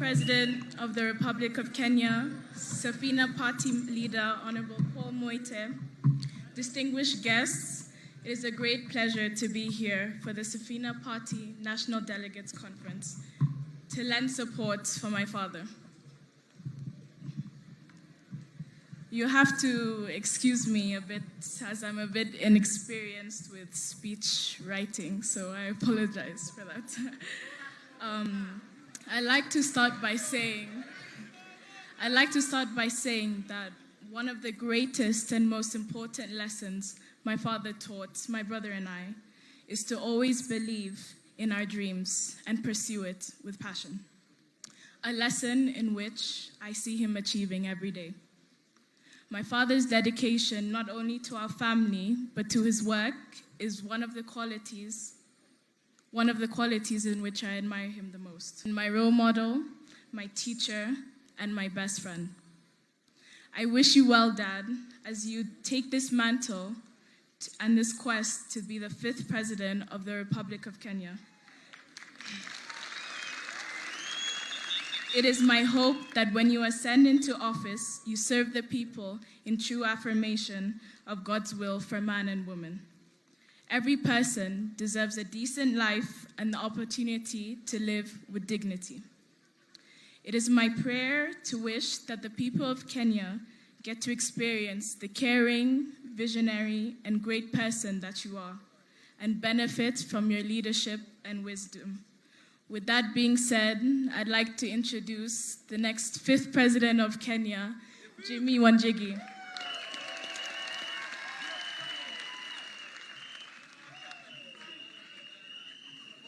President of the Republic of Kenya, Safina Party Leader, Honorable Paul Moite, distinguished guests, it is a great pleasure to be here for the Safina Party National Delegates Conference to lend support for my father. You have to excuse me a bit as I'm a bit inexperienced with speech writing, so I apologize for that. I'd like to start by saying that one of the greatest and most important lessons my father taught my brother and I is to always believe in our dreams and pursue it with passion. A lesson in which I see him achieving every day. My father's dedication not only to our family, but to his work is one of the qualities in which I admire him the most. My role model, my teacher, and my best friend. I wish you well, Dad, as you take this mantle and this quest to be the 5th President of the Republic of Kenya. It is my hope that when you ascend into office, you serve the people in true affirmation of God's will for man and woman. Every person deserves a decent life and the opportunity to live with dignity. It is my prayer to wish that the people of Kenya get to experience the caring, visionary, and great person that you are, and benefit from your leadership and wisdom. With that being said, I'd like to introduce the next 5th President of Kenya, Jimmy Wanjigi.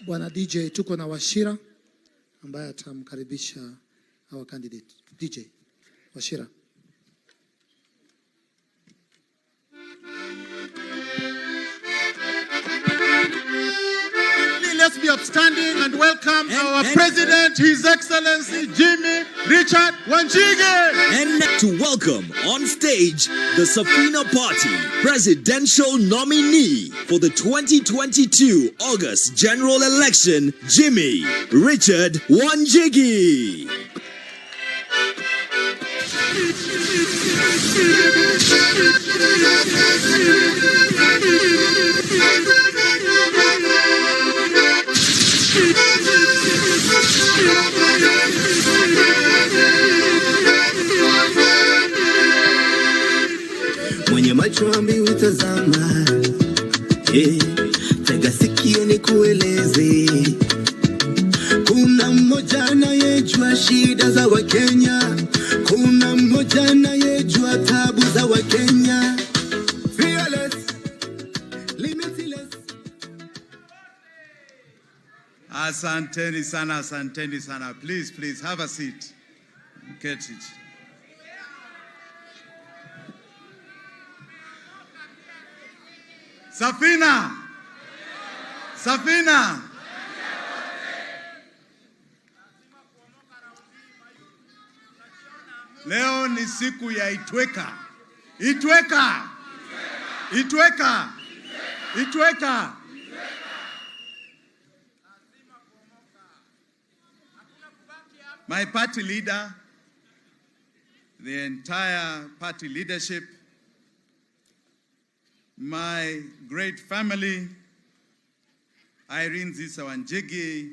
Bwana DJ, tuko na Wachira ambaye atamkaribisha our candidate. DJ Wachira. Let's be upstanding and welcome our President, His Excellency Jimmy Richard Wanjigi. And to welcome on stage the Safina Party presidential nominee for the 2022 August general election, Jimmy Richard Wanjigi. Mwenye macho ambiwi tazama, tega sikio nikueleze. Kuna mmoja anayejua shida za Wakenya, kuna mmoja anayejua tabu za Wakenya. Fearless, limitless. Asanteni sana, asanteni sana. Please, have a seat. Get it. Safina! Safina! Leo ni siku ya Itweka. Itweka! Itweka! Itweka! My party leader, the entire party leadership, my great family, Irene Zisa Wanjigi,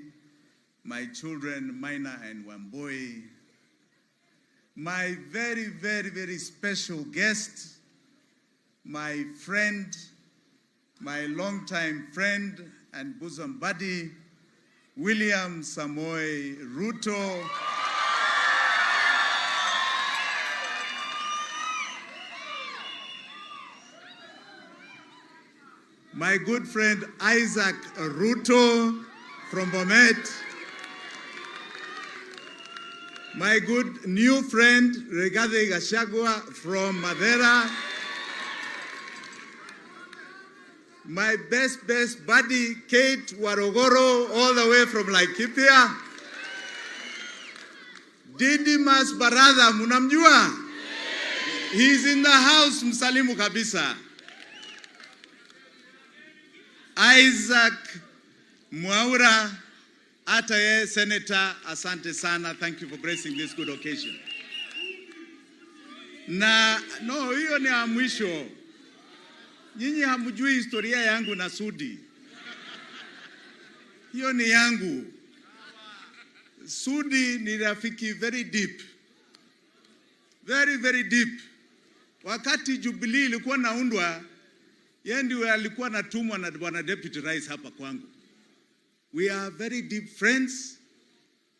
my children, Maina and Wamboi, my very, very, very special guest, my friend, my longtime friend and bosom buddy, William Samoei Ruto. My good friend Isaac Ruto from Bomet. My good new friend Rigathi Gachagua from Madeira. My best buddy Kate Warogoro all the way from Laikipia. Didimas Barada, munamjua? He's in the house, msalimu kabisa. Isaac Mwaura, Hata yeye Senator, asante sana. Thank you for gracing this good occasion. Na no, hiyo ni ya mwisho. Nyinyi hamjui historia yangu na Sudi. Hiyo ni yangu. Sudi ni rafiki very deep. Very, very deep. Wakati Jubilee ilikuwa naundwa, yeye ndiye alikuwa anatumwa na bwana Deputy Rais hapa kwangu. We are very deep friends,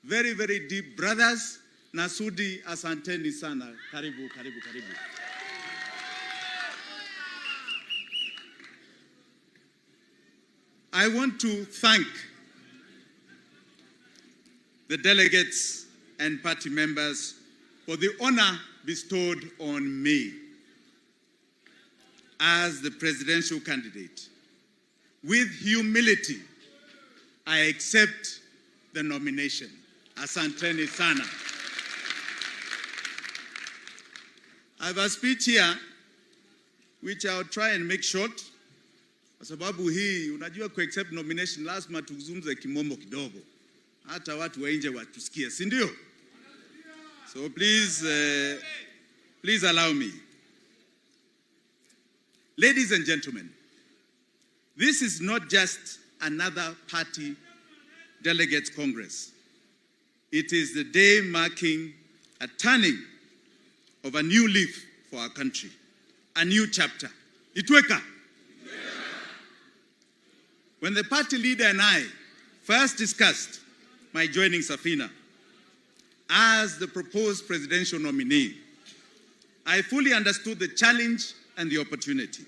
very, very deep brothers. Na Sudi, asanteni sana. Karibu, karibu, karibu. I want to thank the delegates and party members for the honor bestowed on me as the presidential candidate. With humility, I accept the nomination. Asanteni sana. I have a speech here which I'll try and make short. Kwa sababu hii, unajua ku-accept nomination lazima tuzungumze kimombo kidogo. Hata watu wa nje watusikie, si ndio? So please allow me. Ladies and gentlemen, this is not just another party delegates congress. It is the day marking a turning of a new leaf for our country, a new chapter. Itweka. When the party leader and I first discussed my joining Safina as the proposed presidential nominee, I fully understood the challenge and the opportunity.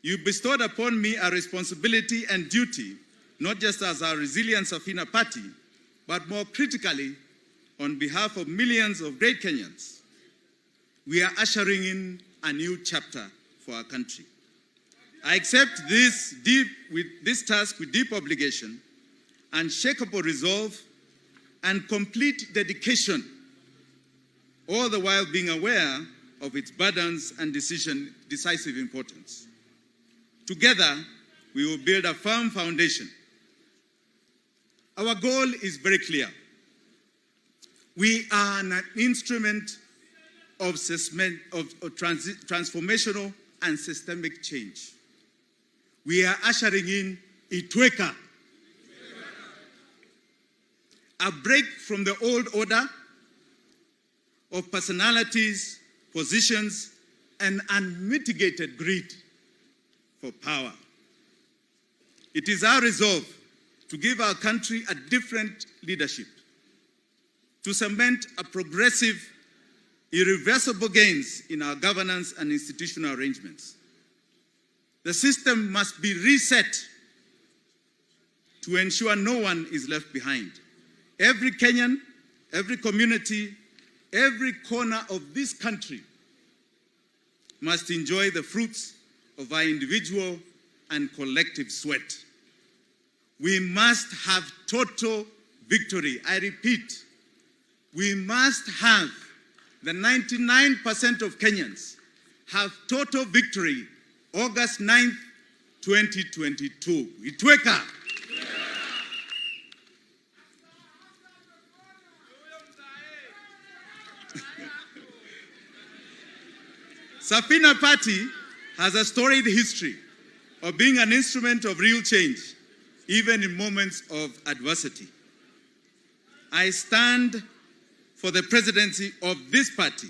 You bestowed upon me a responsibility and duty, not just as our resilient Safina party, but more critically, on behalf of millions of great Kenyans. We are ushering in a new chapter for our country. I accept this task with deep obligation, unshakable resolve, and complete dedication, all the while being aware of its burdens and decisive importance. Together, we will build a firm foundation. Our goal is very clear. We are an instrument of transformational and systemic change. We are ushering in Itweka, a break from the old order of personalities, positions, and unmitigated greed for power. It is our resolve to give our country a different leadership, to cement a progressive, irreversible gains in our governance and institutional arrangements. The system must be reset to ensure no one is left behind. Every Kenyan, every community, every corner of this country must enjoy the fruits of our individual and collective sweat. We must have total victory. I repeat, we must have the 99% of Kenyans have total victory August 9th, 2022. Itweka. Safina Party has a storied history of being an instrument of real change, even in moments of adversity. I stand for the presidency of this party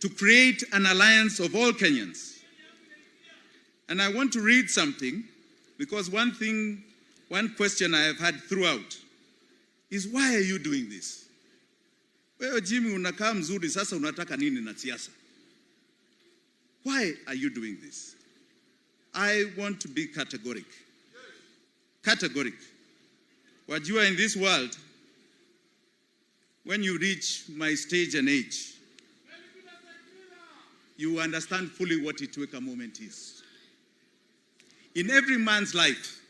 to create an alliance of all Kenyans. And I want to read something, because one question I have had throughout is, why are you doing this? Wewe Jimmy unakaa mzuri, sasa unataka nini na siasa? Why are you doing this? I want to be categoric. Categoric. Wajua, in this world, when you reach my stage and age, you understand fully what Itweka moment is. In every man's life,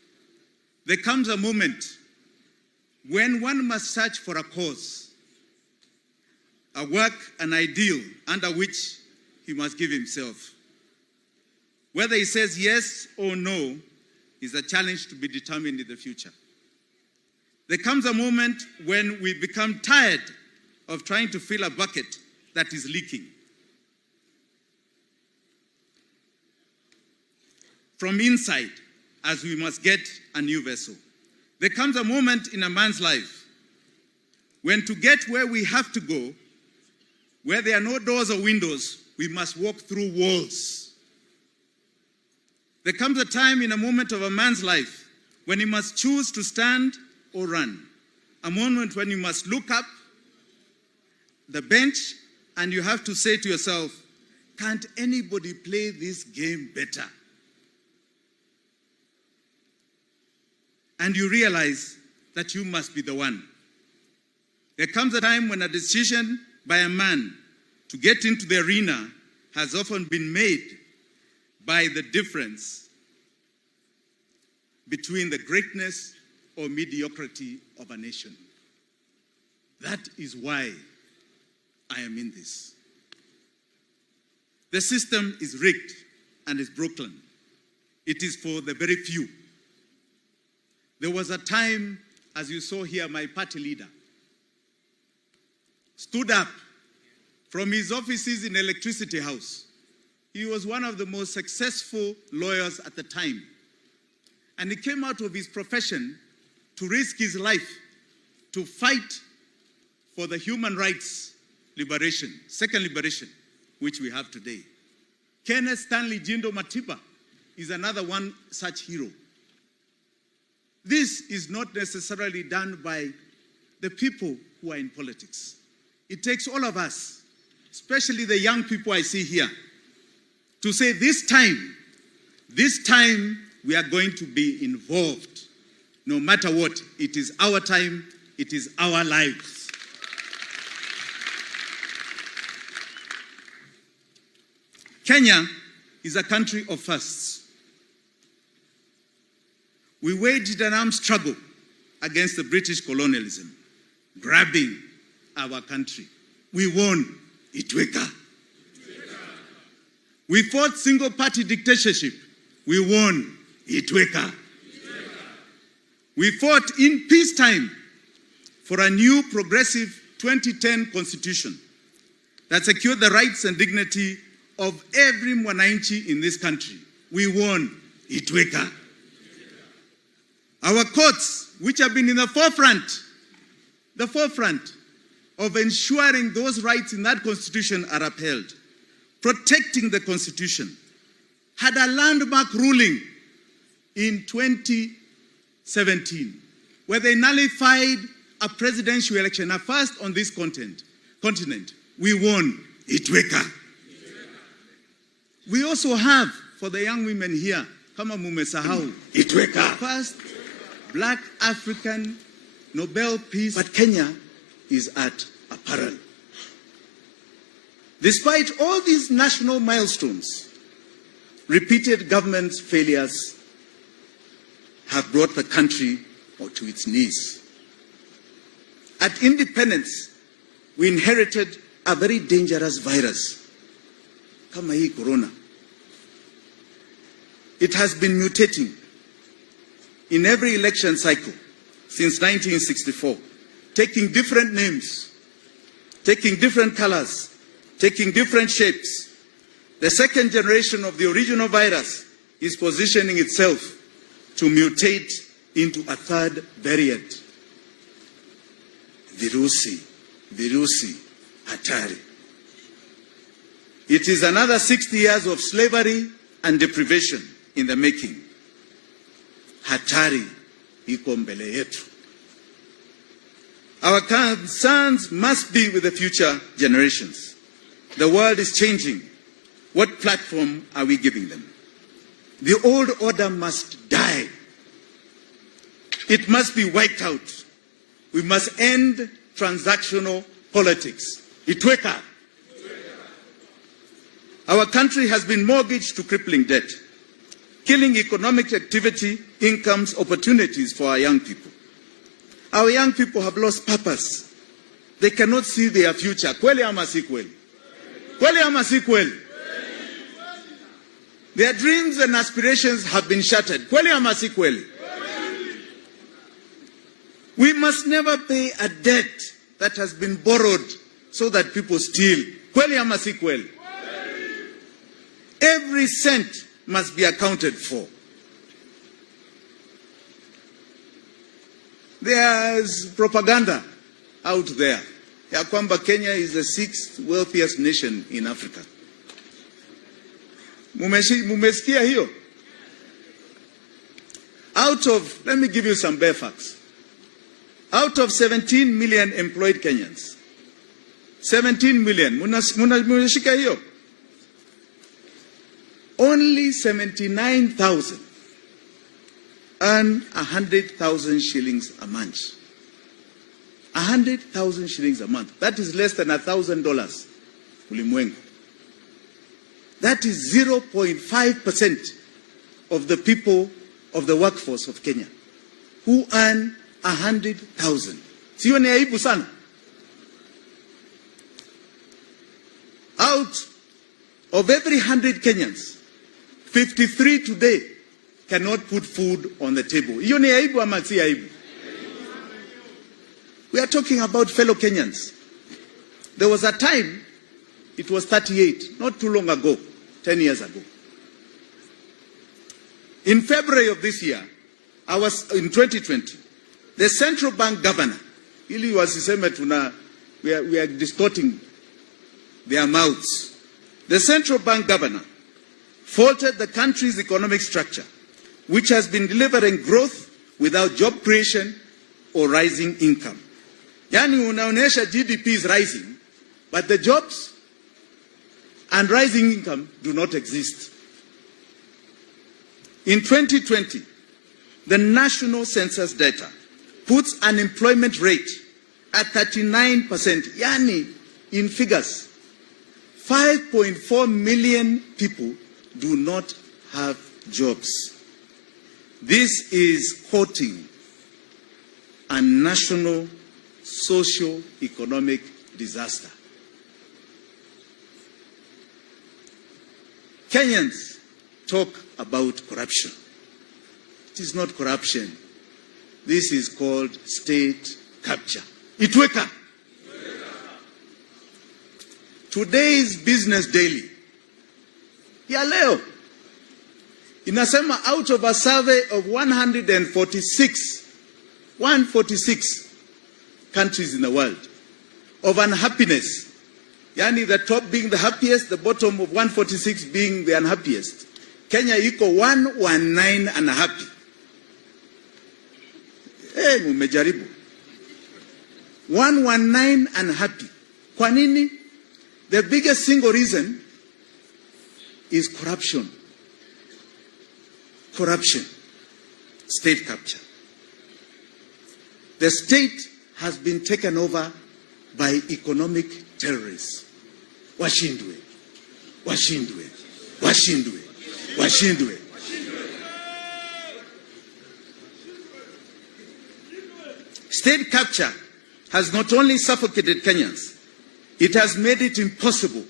there comes a moment when one must search for a cause, a work, an ideal under which he must give himself. Whether he says yes or no is a challenge to be determined in the future. There comes a moment when we become tired of trying to fill a bucket that is leaking. From inside, as we must get a new vessel. There comes a moment in a man's life when to get where we have to go, where there are no doors or windows, we must walk through walls. There comes a time in a moment of a man's life when he must choose to stand or run. A moment when you must look up the bench and you have to say to yourself, can't anybody play this game better? And you realize that you must be the one. There comes a time when a decision by a man to get into the arena has often been made by the difference between the greatness or mediocrity of a nation. That is why I am in this. The system is rigged and is broken. It is for the very few. There was a time, as you saw here, my party leader stood up from his offices in Electricity House. He was one of the most successful lawyers at the time. And he came out of his profession to risk his life to fight for the human rights liberation, second liberation, which we have today. Kenneth Stanley Jindo Matiba is another one such hero. This is not necessarily done by the people who are in politics. It takes all of us, especially the young people I see here, to say this time we are going to be involved. No matter what, it is our time, it is our lives. Kenya is a country of firsts. We waged an armed struggle against the British colonialism, grabbing our country. We won. Itweka. We fought single-party dictatorship. We won. Itweka. We fought in peacetime for a new progressive 2010 constitution that secured the rights and dignity of every Mwananchi in this country. We won. Itweka. Our courts, which have been in the forefront of ensuring those rights in that constitution are upheld, protecting the constitution, had a landmark ruling in 2017, where they nullified a presidential election, a first on this continent. We won. Itweka. We also have, for the young women here, kama mumesahau, Itweka. First Black African Nobel Peace. But Kenya is at a peril. Despite all these national milestones, repeated government failures have brought the country to its knees. At independence, we inherited a very dangerous virus, kama hii corona. It has been mutating in every election cycle since 1964, taking different names, taking different colors, taking different shapes. The second generation of the original virus is positioning itself to mutate into a third variant. Virusi, hatari. It is another 60 years of slavery and deprivation in the making. Hatari iko mbele yetu. Our concerns must be with the future generations. The world is changing. What platform are we giving them? The old order must die. It must be wiped out. We must end transactional politics. Itweka. Our country has been mortgaged to crippling debt, killing economic activity, incomes, opportunities for our young people. Our young people have lost purpose. They cannot see their future. Kweli ama si kweli? Kweli ama si kweli? Their dreams and aspirations have been shattered. Kweli ama si kweli? We must never pay a debt that has been borrowed so that people steal. Kweli ama si kweli? Every cent must be accounted for. There's propaganda out there ya kwamba Kenya is the 6th wealthiest nation in Africa. Mumesikia hiyo? Let me give you some bare facts. Out of 17 million employed Kenyans, 17 million, munashika hiyo? Only 79,000 earn 100,000 shillings a month. 100,000 shillings a month. That is less than $1,000 ulimwengu. That is 0.5% of the people of the workforce of Kenya who earn 100,000. Sio ni aibu sana? Out of every 100 Kenyans, 53 today cannot put food on the table. Hiyo ni aibu ama si aibu? We are talking about fellow Kenyans. There was a time, it was 38, not too long ago, 10 years ago. In February of this year, in 2020, the central bank governor, ili wasiseme we are distorting their mouths. The central bank governor faulted the country's economic structure, which has been delivering growth without job creation or rising income. Yani unaonesha GDP is rising, but the jobs and rising income do not exist. In 2020, the national census data puts unemployment rate at 39%. Yani, in figures, 5.4 million people do not have jobs. This is quoting a national socio-economic disaster. Kenyans talk about corruption. It is not corruption. This is called state capture. Itweka. Today's Business Daily, ya leo, inasema out of a survey of 146 countries in the world, of unhappiness, yani the top being the happiest, the bottom of 146 being the unhappiest, Kenya iko 119 unhappy. Mumejaribu. 119 unhappy. Kwa nini? The biggest single reason is corruption. Corruption. State capture. The state has been taken over by economic terrorists. Washindwe. Washindwe. Washindwe. Washindwe. State capture has not only suffocated Kenyans, it has made it impossible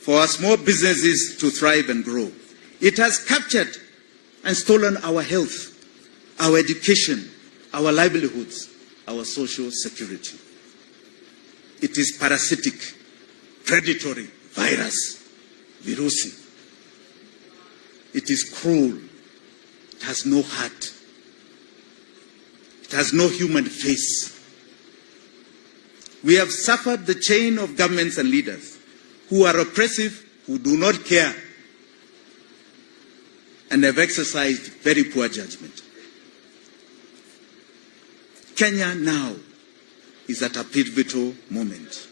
for our small businesses to thrive and grow. It has captured and stolen our health, our education, our livelihoods, our social security. It is parasitic, predatory, virus, virusi. It is cruel. It has no heart. It has no human face. We have suffered the chain of governments and leaders who are oppressive, who do not care, and have exercised very poor judgment. Kenya now is at a pivotal moment.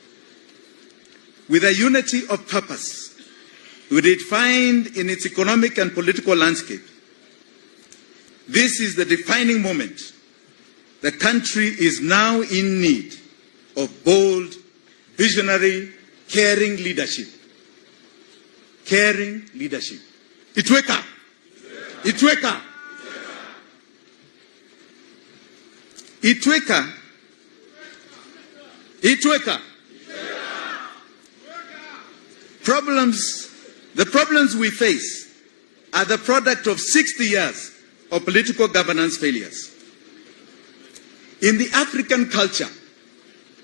With a unity of purpose, redefined in its economic and political landscape, this is the defining moment. The country is now in need of bold, visionary, caring leadership. Caring leadership. Itweka. Itweka. Itweka. Itweka. The problems we face are the product of 60 years of political governance failures. In the African culture,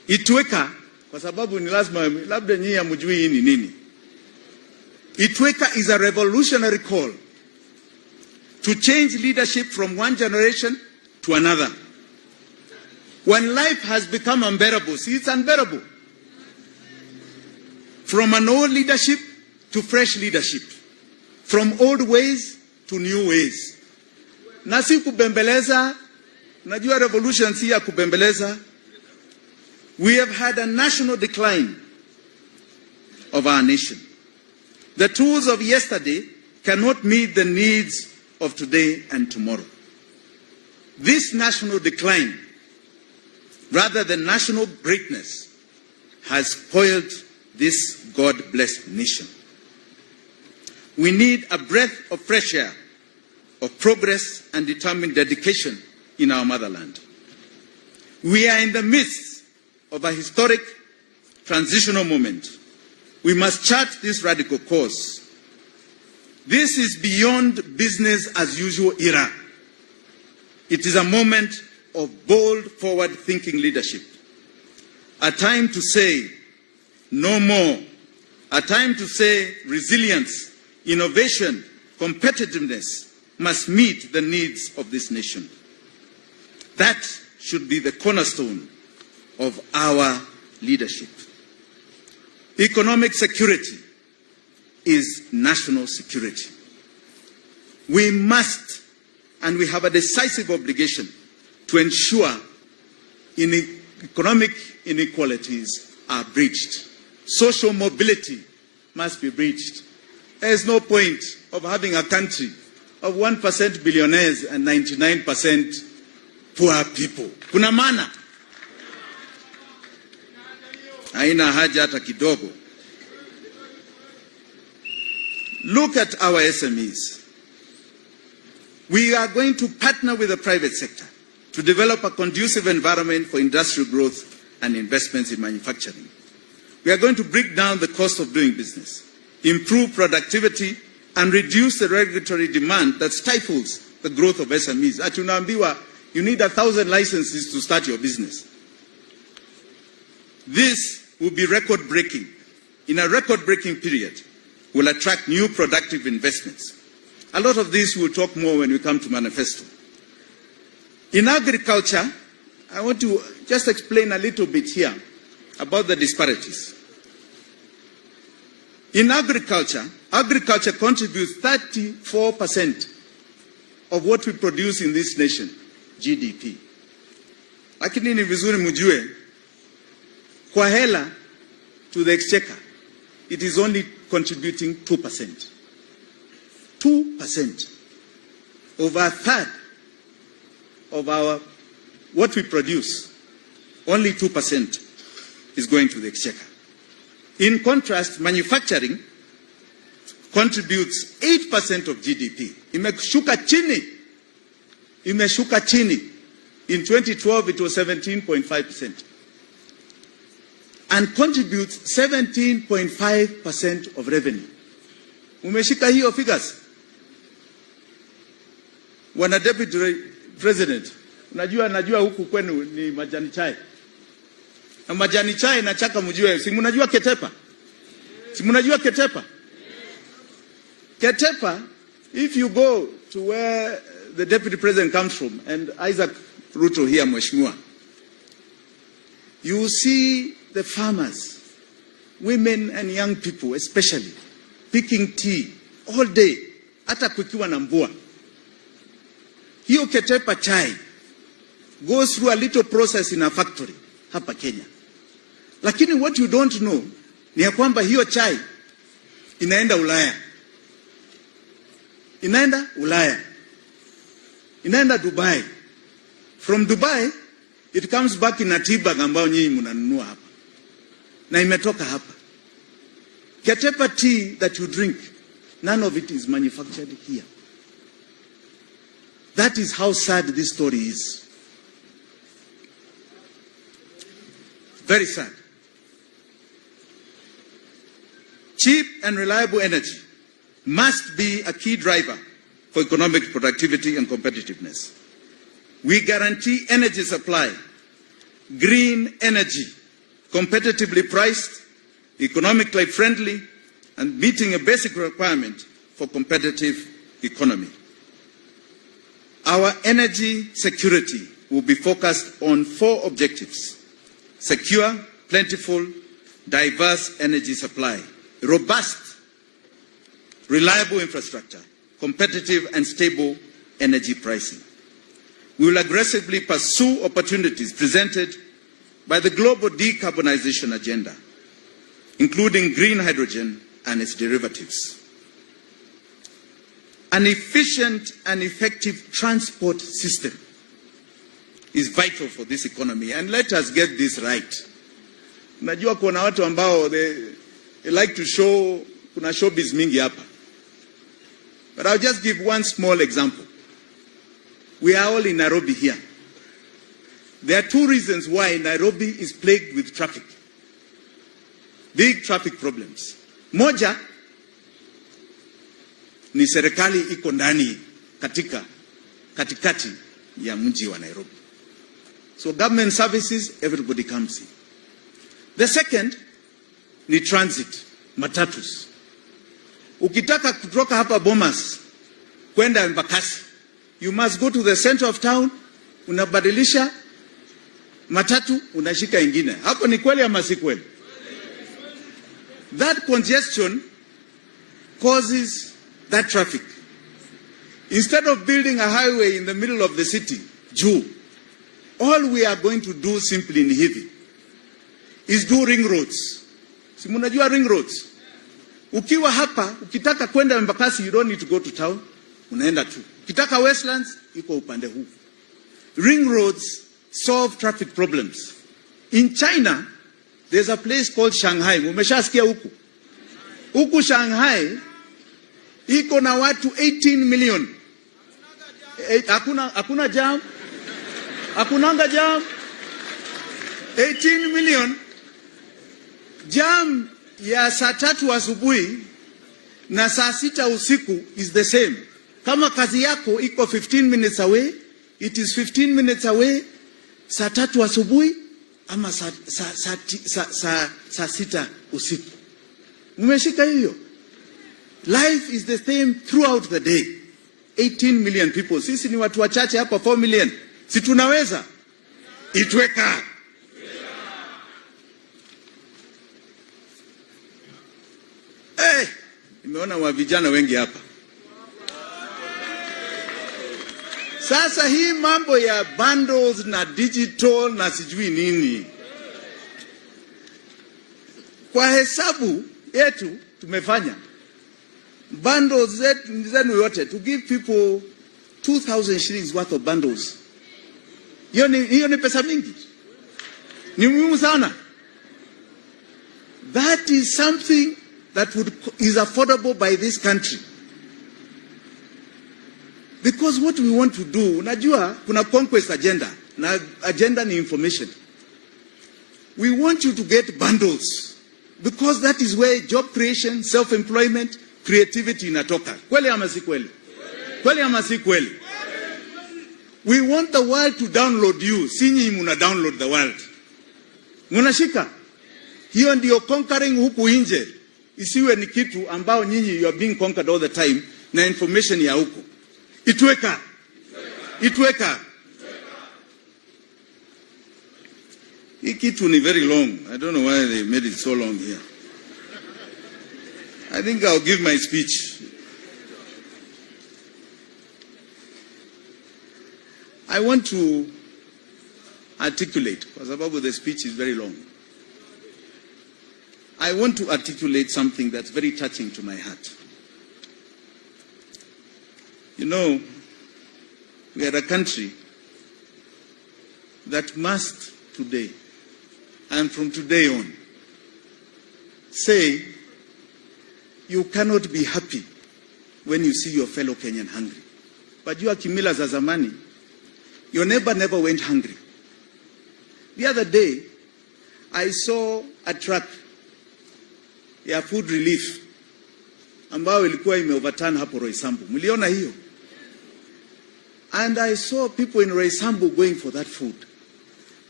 Itweka, kwa sababu ni lazima labda nyinyi hamjui hii ni nini. Itweka is a revolutionary call to change leadership from one generation to another. When life has become unbearable, see, it's unbearable. From an old leadership to fresh leadership. From old ways to new ways. Na si kubembeleza, najua revolution si ya kubembeleza. We have had a national decline of our nation. The tools of yesterday cannot meet the needs of today and tomorrow. This national decline, rather than national greatness, has spoiled this God-blessed nation. We need a breath of fresh air, of progress and determined dedication in our motherland. We are in the midst of a historic transitional moment. We must chart this radical course. This is beyond business as usual era. It is a moment of bold, forward-thinking leadership. A time to say no more. A time to say resilience, innovation, competitiveness must meet the needs of this nation. That should be the cornerstone of our leadership. Economic security is national security. We must, and we have a decisive obligation to ensure economic inequalities are breached. Social mobility must be breached. There is no point of having a country of 1% billionaires and 99% poor people. Kuna maana? Haina haja hata kidogo. Look at our SMEs. We are going to partner with the private sector to develop a conducive environment for industrial growth and investments in manufacturing. We are going to break down the cost of doing business, improve productivity, and reduce the regulatory demand that stifles the growth of SMEs. Ati unaambiwa, you need 1,000 licenses to start your business. This will be record-breaking. In a record-breaking period, will attract new productive investments. A lot of this we'll talk more when we come to manifesto. In agriculture, I want to just explain a little bit here about the disparities. In agriculture, agriculture contributes 34% of what we produce in this nation, GDP. Lakini ni vizuri mjue, kwa hela to the exchequer, it is only contributing 2%. 2%. Over a third of what we produce, only 2% is going to the exchequer. In contrast, manufacturing contributes 8% of GDP. Imeshuka chini. Imeshuka chini. In 2012, it was 17.5%. And contributes 17.5% of revenue. Umeshika hiyo figures. Wana Deputy President, najua huku kwenu ni majani chai. Na majani chai nachaka mjue, si mnajua ketepa? Si mnajua ketepa? Ketepa, if you go to where the Deputy President comes from, and Isaac Ruto here, Mheshimiwa, you see the farmers, women and young people especially, picking tea all day, hata kukiwa na mvua. Hiyo ketepa chai goes through a little process in a factory hapa Kenya. Lakini what you don't know ni ya kwamba hiyo chai inaenda Ulaya. Inaenda Ulaya. Inaenda Dubai. From Dubai, it comes back in a tea bag ambayo nyinyi mnanunua hapa. Na imetoka hapa. Ketepa tea that you drink, none of it is manufactured here. That is how sad this story is. Very sad. Cheap and reliable energy must be a key driver for economic productivity and competitiveness. We guarantee energy supply, green energy, competitively priced, economically friendly, and meeting a basic requirement for competitive economy. Our energy security will be focused on 4 objectives: secure, plentiful, diverse energy supply, robust, reliable infrastructure, competitive and stable energy pricing. We will aggressively pursue opportunities presented by the global decarbonization agenda, including green hydrogen and its derivatives. An efficient and effective transport system is vital for this economy, and let us get this right. Najua kuna watu ambao they like to show, kuna showbiz mingi hapa. But I'll just give one small example. We are all in Nairobi here. There are 2 reasons why Nairobi is plagued with traffic. Big traffic problems. Moja ni serikali iko ndani katikati ya mji wa Nairobi. So government services, everybody comes in. The second ni transit, matatus. Ukitaka kutoka hapa Bomas kwenda Embakasi, you must go to the center of town, unabadilisha matatu, unashika ingine. Hapo ni kweli ama si kweli? That congestion causes that traffic. Instead of building a highway in the middle of the city, all we are going to do simply in hivi is do ring roads. Si munajua ring roads? Ukiwa hapa, ukitaka kwenda Embakasi, you don't need to go to town, unaenda tu. Ukitaka Westlands, iko upande huu. Ring roads solve traffic problems. In China, there's a place called Shanghai. Umeshasikia huku? Huku Shanghai iko na watu 18 million. Hakuna jam. Hakunanga jam. 18 million. Jam ya saa 3 asubuhi na saa 6 usiku is the same. Kama kazi yako iko 15 minutes away, it is 15 minutes away, saa 3 asubuhi ama saa 6 usiku. Umeshika hiyo? Life is the same throughout the day. 18 million people. Sisi ni watu wachache hapa, 4 million. Si tunaweza? Itweka. Nimeona wa vijana wengi hapa. Sasa hii mambo ya bundles na digital na sijui nini. Kwa hesabu yetu tumefanya bundles zenu yote to give people 2,000 shillings worth of bundles. Hiyo ni pesa mingi. Ni muhimu sana. That is something that is affordable by this country. Because what we want to do, unajua kuna conquest agenda, na agenda ni information. We want you to get bundles because that is where job creation, self-employment, creativity inatoka. Kweli ama si kweli? Kweli ama si kweli? We want the world to download you. Sinyi muna download the world. Munashika? Hiyo ndio conquering huku nje. Isiwe ni kitu ambao nyinyi you are being conquered all the time na information ya huku. Itweka. Hii kitu ni very long. I don't know why they made it so long here. I think I'll give my speech. I want to articulate, kwa sababu the speech is very long. I want to articulate something that's very touching to my heart. You know, we are a country that must today, and from today on, say you cannot be happy when you see your fellow Kenyan hungry. But you are kimila za zamani, your neighbor never went hungry. The other day, I saw a truck, food relief, ambao ilikuwa imeoverturn hapo Roysambu. Mliona hiyo? And I saw people in Roysambu going for that food.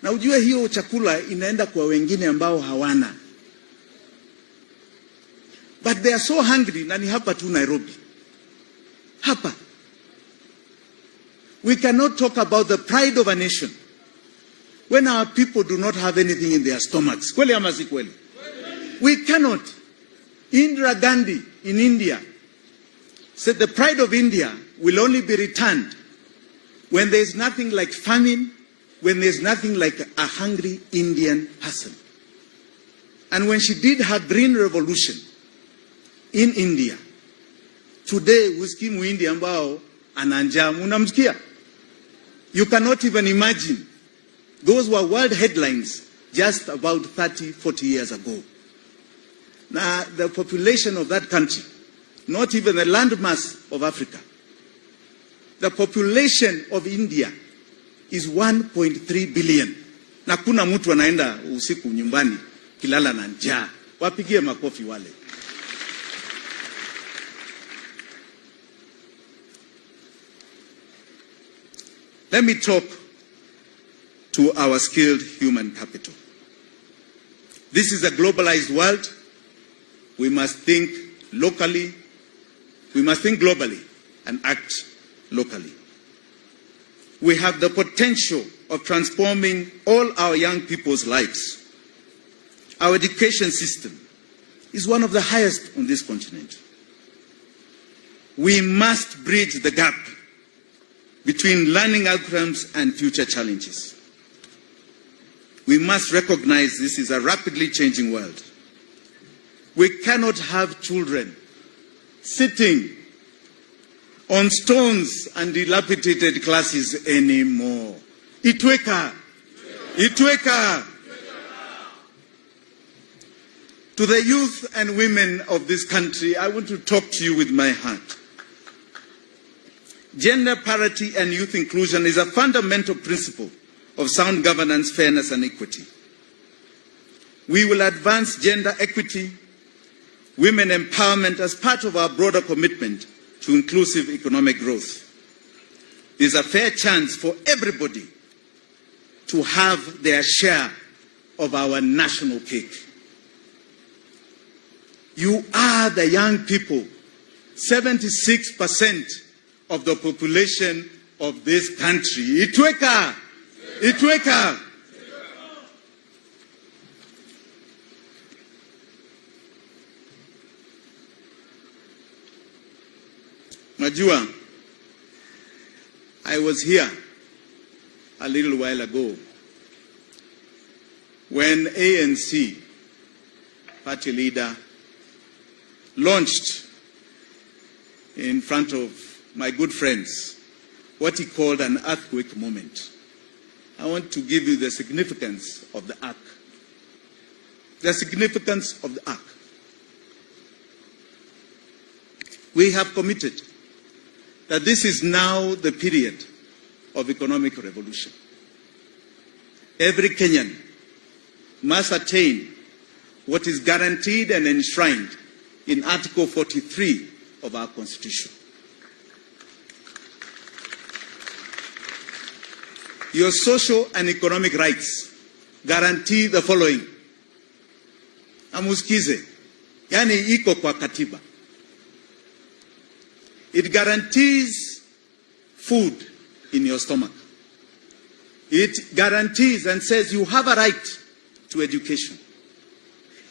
Na ujue hiyo chakula inaenda kwa wengine ambao hawana. But they are so hungry, na ni hapa tu Nairobi. Hapa. We cannot talk about the pride of a nation when our people do not have anything in their stomachs. Kweli ama si kweli? We cannot. Indira Gandhi in India said the pride of India will only be returned when there is nothing like famine, when there is nothing like a hungry Indian person. And when she did her green revolution in India, today husikii muindi ambao ana njaa, unamsikia? You cannot even imagine. Those were world headlines just about 30, 40 years ago. Now, the population of that country, not even the landmass of Africa, the population of India is 1.3 billion. Na kuna mtu anaenda usiku nyumbani kilala na njaa. Wapigie makofi wale. Let me talk to our skilled human capital. This is a globalized world. We must think locally, we must think globally and act locally. We have the potential of transforming all our young people's lives. Our education system is one of the highest on this continent. We must bridge the gap between learning outcomes and future challenges. We must recognize this is a rapidly changing world. We cannot have children sitting on stones and dilapidated classes anymore. Itweka. Itweka. To the youth and women of this country, I want to talk to you with my heart. Gender parity and youth inclusion is a fundamental principle of sound governance, fairness, and equity. We will advance gender equity, women empowerment as part of our broader commitment to inclusive economic growth. There's a fair chance for everybody to have their share of our national cake. You are the young people, 76% of the population of this country. Itweka! Itweka! Najua, I was here a little while ago when ANC party leader launched in front of my good friends what he called an earthquake moment. I want to give you the significance of the ark. The significance of the ark. We have committed that this is now the period of economic revolution. Every Kenyan must attain what is guaranteed and enshrined in Article 43 of our Constitution. Your social and economic rights guarantee the following. Amuskize, yani iko kwa katiba. It guarantees food in your stomach. It guarantees and says you have a right to education.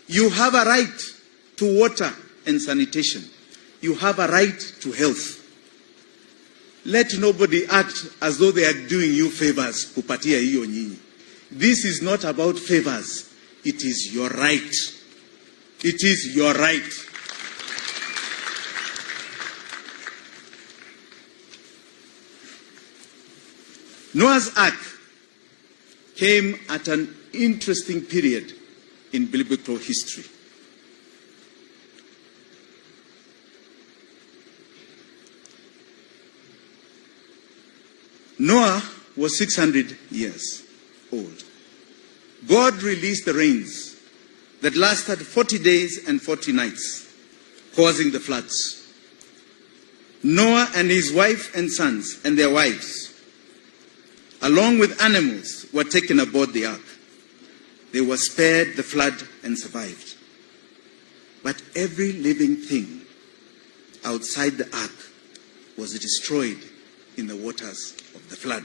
You have a right to water and sanitation. You have a right to health. Let nobody act as though they are doing you favors. Kupatia hiyo nyinyi. This is not about favors. It is your right. It is your right. Noah's Ark came at an interesting period in biblical history. Noah was 600 years old. God released the rains that lasted 40 days and 40 nights causing the floods. Noah and his wife and sons and their wives, along with animals, were taken aboard the ark. They were spared the flood and survived. But every living thing outside the ark was destroyed in the waters of the flood.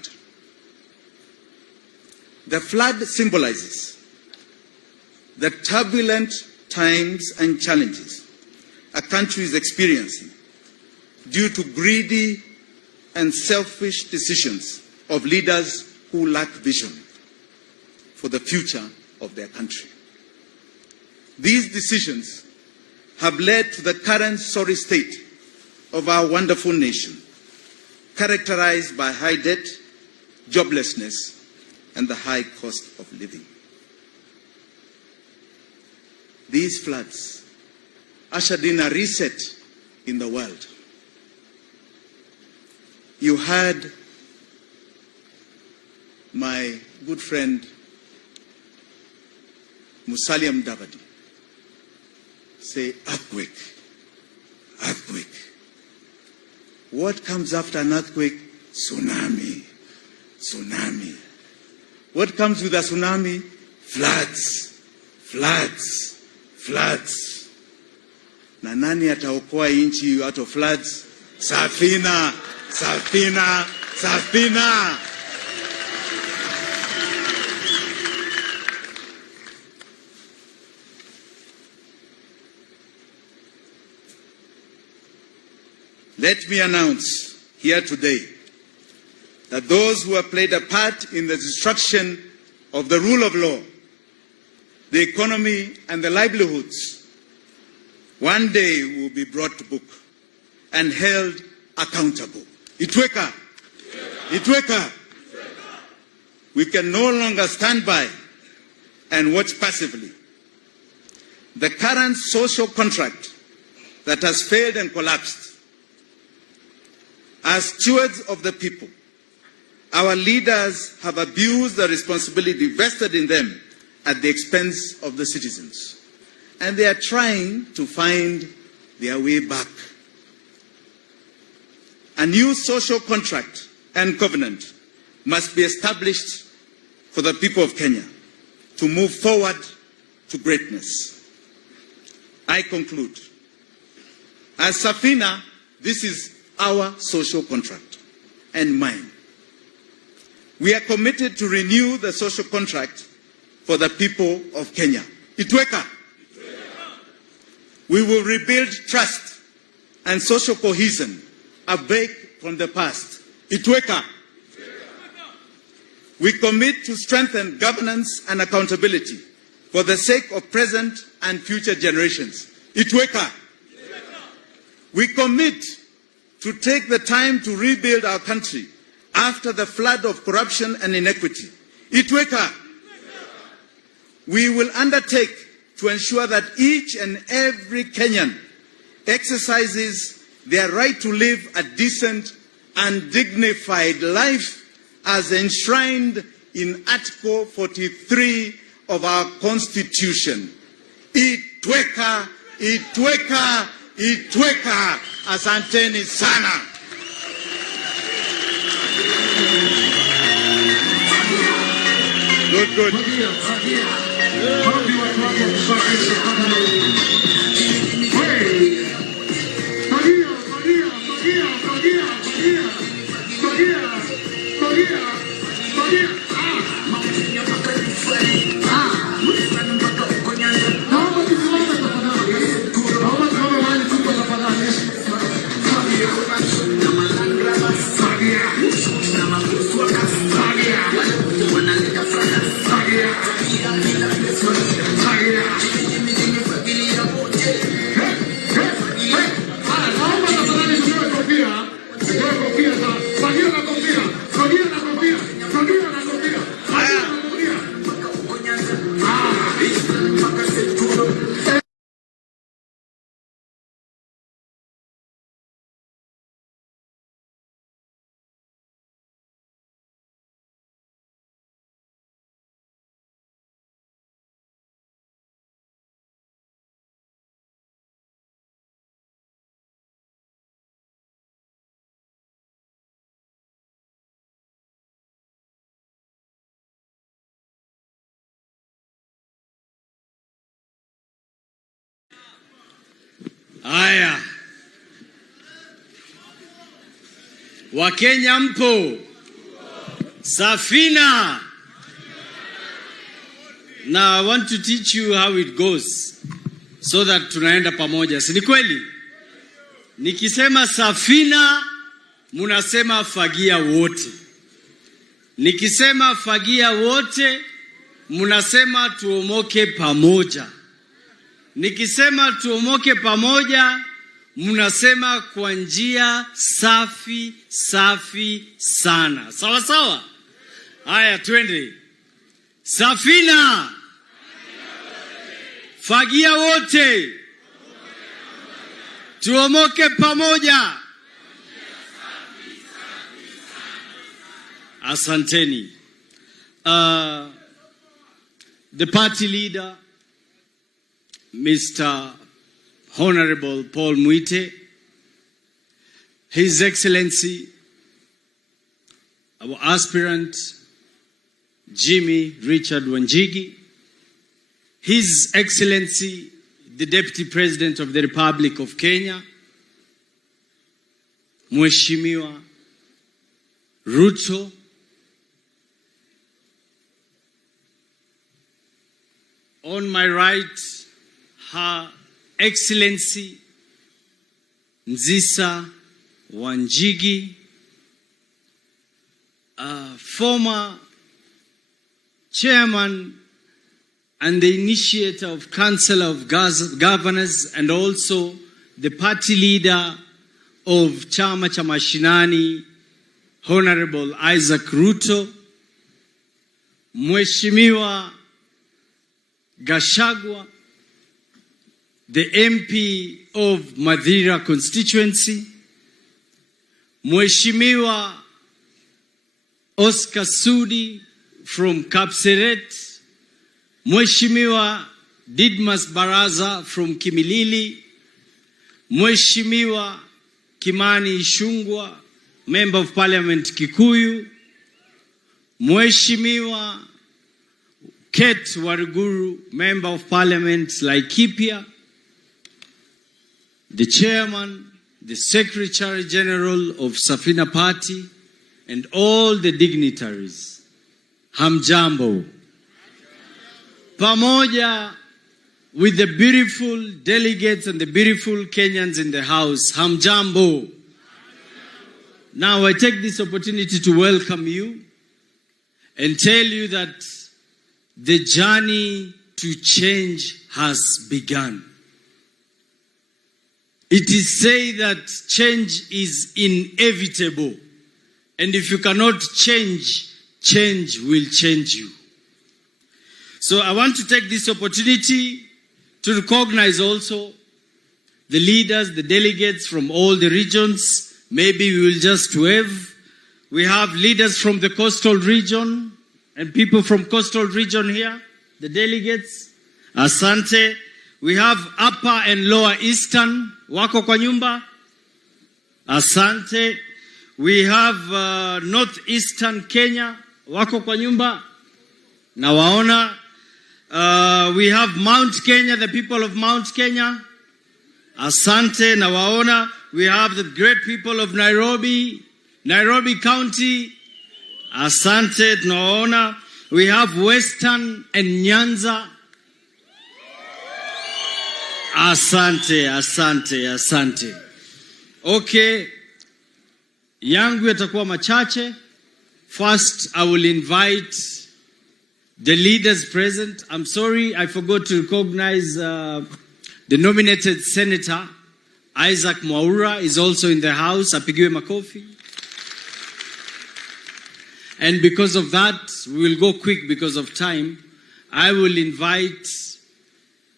The flood symbolizes the turbulent times and challenges a country is experiencing due to greedy and selfish decisions of leaders who lack vision for the future of their country. These decisions have led to the current sorry state of our wonderful nation, characterized by high debt, joblessness, and the high cost of living. These floods ushered in a reset in the world. You heard my good friend Musalia Mudavadi say, earthquake, earthquake. What comes after an earthquake? Tsunami, tsunami. What comes with a tsunami? Floods, floods, floods. Na nani ataokoa inchi out of floods? Safina, Safina, Safina. Let me announce here today that those who have played a part in the destruction of the rule of law, the economy, and the livelihoods, one day will be brought to book and held accountable. Itweka, Itweka. We can no longer stand by and watch passively. The current social contract that has failed and collapsed. As stewards of the people, our leaders have abused the responsibility vested in them at the expense of the citizens. And they are trying to find their way back. A new social contract and covenant must be established for the people of Kenya to move forward to greatness. I conclude. As Safina, this is our social contract and mine. We are committed to renew the social contract for the people of Kenya. Itweka. We will rebuild trust and social cohesion, a break from the past. Itweka. We commit to strengthen governance and accountability for the sake of present and future generations. Itweka. We commit to take the time to rebuild our country after the flood of corruption and inequity. Itweka. We will undertake to ensure that each and every Kenyan exercises their right to live a decent and dignified life as enshrined in Article 43 of our Constitution. Itweka, Itweka, Itweka. Asanteni sana. Good. Haya. Wakenya mpo? Safina. Now I want to teach you how it goes so that tunaenda pamoja. Si ni kweli? Nikisema Safina, munasema fagia wote. Nikisema fagia wote, munasema tuomoke pamoja. Nikisema tuomoke pamoja, munasema kwa njia safi safi sana. Sawa sawa? Haya, twende. Safina. Fagia wote. Tuomoke pamoja. Asanteni. The party leader, Mr. Honorable Paul Mwite, His Excellency, our aspirant, Jimmy Richard Wanjigi, His Excellency, the Deputy President of the Republic of Kenya, Mheshimiwa Ruto, on my right, Her Excellency Nzisa Wanjigi, former chairman and the initiator of Council of Governors and also the party leader of Chama cha Mashinani, Honorable Isaac Ruto, Mheshimiwa Gachagua, the MP of Madira constituency, Mheshimiwa Oscar Sudi from Kapseret, Mheshimiwa Didmas Baraza from Kimilili, Mheshimiwa Kimani Ichung'wah, Member of Parliament Kikuyu, Mheshimiwa Kate Waruguru, Member of Parliament Laikipia, the Chairman, the Secretary General of Safina Party, and all the dignitaries. Hamjambo. Pamoja with the beautiful delegates and the beautiful Kenyans in the house. Hamjambo. Now I take this opportunity to welcome you and tell you that the journey to change has begun. It is said that change is inevitable. And if you cannot change, change will change you. So I want to take this opportunity to recognize also the leaders, the delegates from all the regions. Maybe we will just wave. We have leaders from the coastal region and people from coastal region here, the delegates. Asante. We have upper and lower eastern. Wako kwa nyumba. Asante. We have northeastern Kenya. Wako kwa nyumba. Nawaona. We have Mount Kenya, the people of Mount Kenya. Asante, nawaona. We have the great people of Nairobi, Nairobi County. Asante, nawaona. We have Western and Nyanza. Asante, asante, asante. Okay. Yangu yatakuwa machache. First, I will invite the leaders present. I'm sorry, I forgot to recognize the nominated Senator, Isaac Mwaura, is also in the house. Apigiwe makofi. And because of that, we will go quick because of time. I will invite,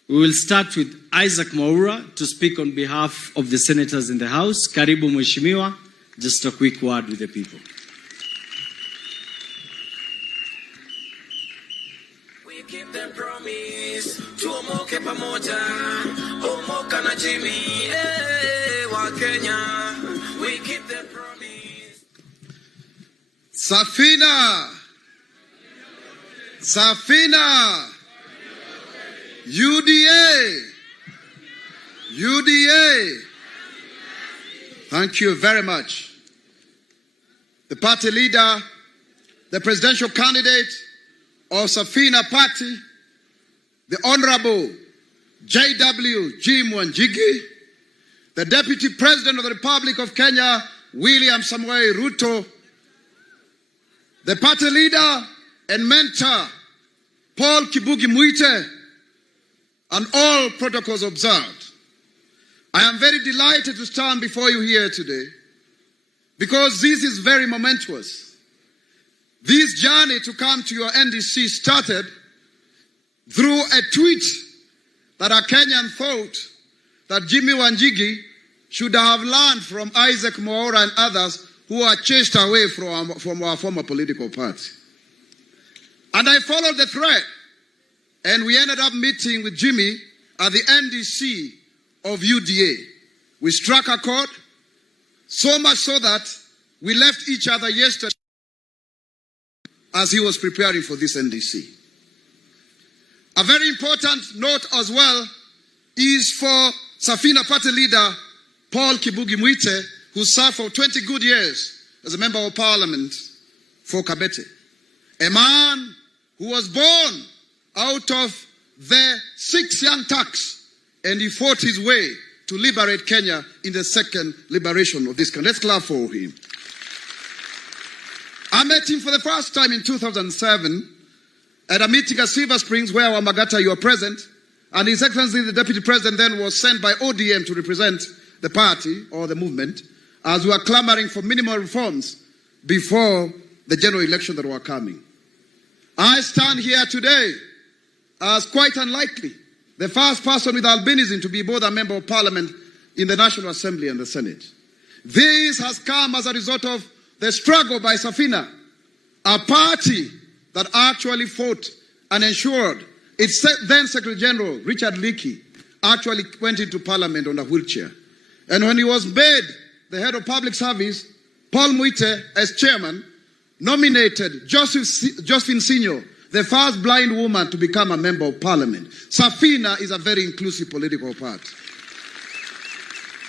we will start with Isaac Mwaura to speak on behalf of the senators in the house. Karibu Mheshimiwa. Just a quick word with the people. We keep the promise. Tuomoke pamoja. Omoka na Jimmy. Wa Kenya. We keep the promise. Safina. Safina. UDA. UDA. Thank you very much. The party leader, the presidential candidate of Safina Party, the Honorable J.W. Wanjigi, the Deputy President of the Republic of Kenya, William Samoei Ruto, the party leader and mentor, Paul Kibugi Mwite, and all protocols observed. I am very delighted to stand before you here today because this is very momentous. This journey to come to your NDC started through a tweet that a Kenyan thought that Jimmy Wanjigi should have learned from Isaac Mwaura and others who are chased away from our former political party. And I followed the thread, and we ended up meeting with Jimmy at the NDC of UDA. We struck a chord, so much so that we left each other yesterday as he was preparing for this NDC. A very important note as well is for Safina party leader Paul Kibugi Mwite, who served for 20 good years as a member of parliament for Kabete. A man who was born out of the 6 young Turks, and he fought his way to liberate Kenya in the second liberation of this country. Let's clap for him. I met him for the first time in 2007 at a meeting at Silver Springs where Wamagata, you were present, and His Excellency the Deputy President then was sent by ODM to represent the party or the movement as we were clamoring for minimal reforms before the general election that were coming. I stand here today as quite unlikely the first person with albinism to be both a member of parliament in the National Assembly and the Senate. This has come as a result of the struggle by Safina, a party that actually fought and ensured its then Secretary General, Richard Leakey, actually went into parliament on a wheelchair. And when he was made the head of public service, Paul Mwite, as chairman, nominated Josephine Senior, the first blind woman to become a member of parliament. Safina is a very inclusive political party.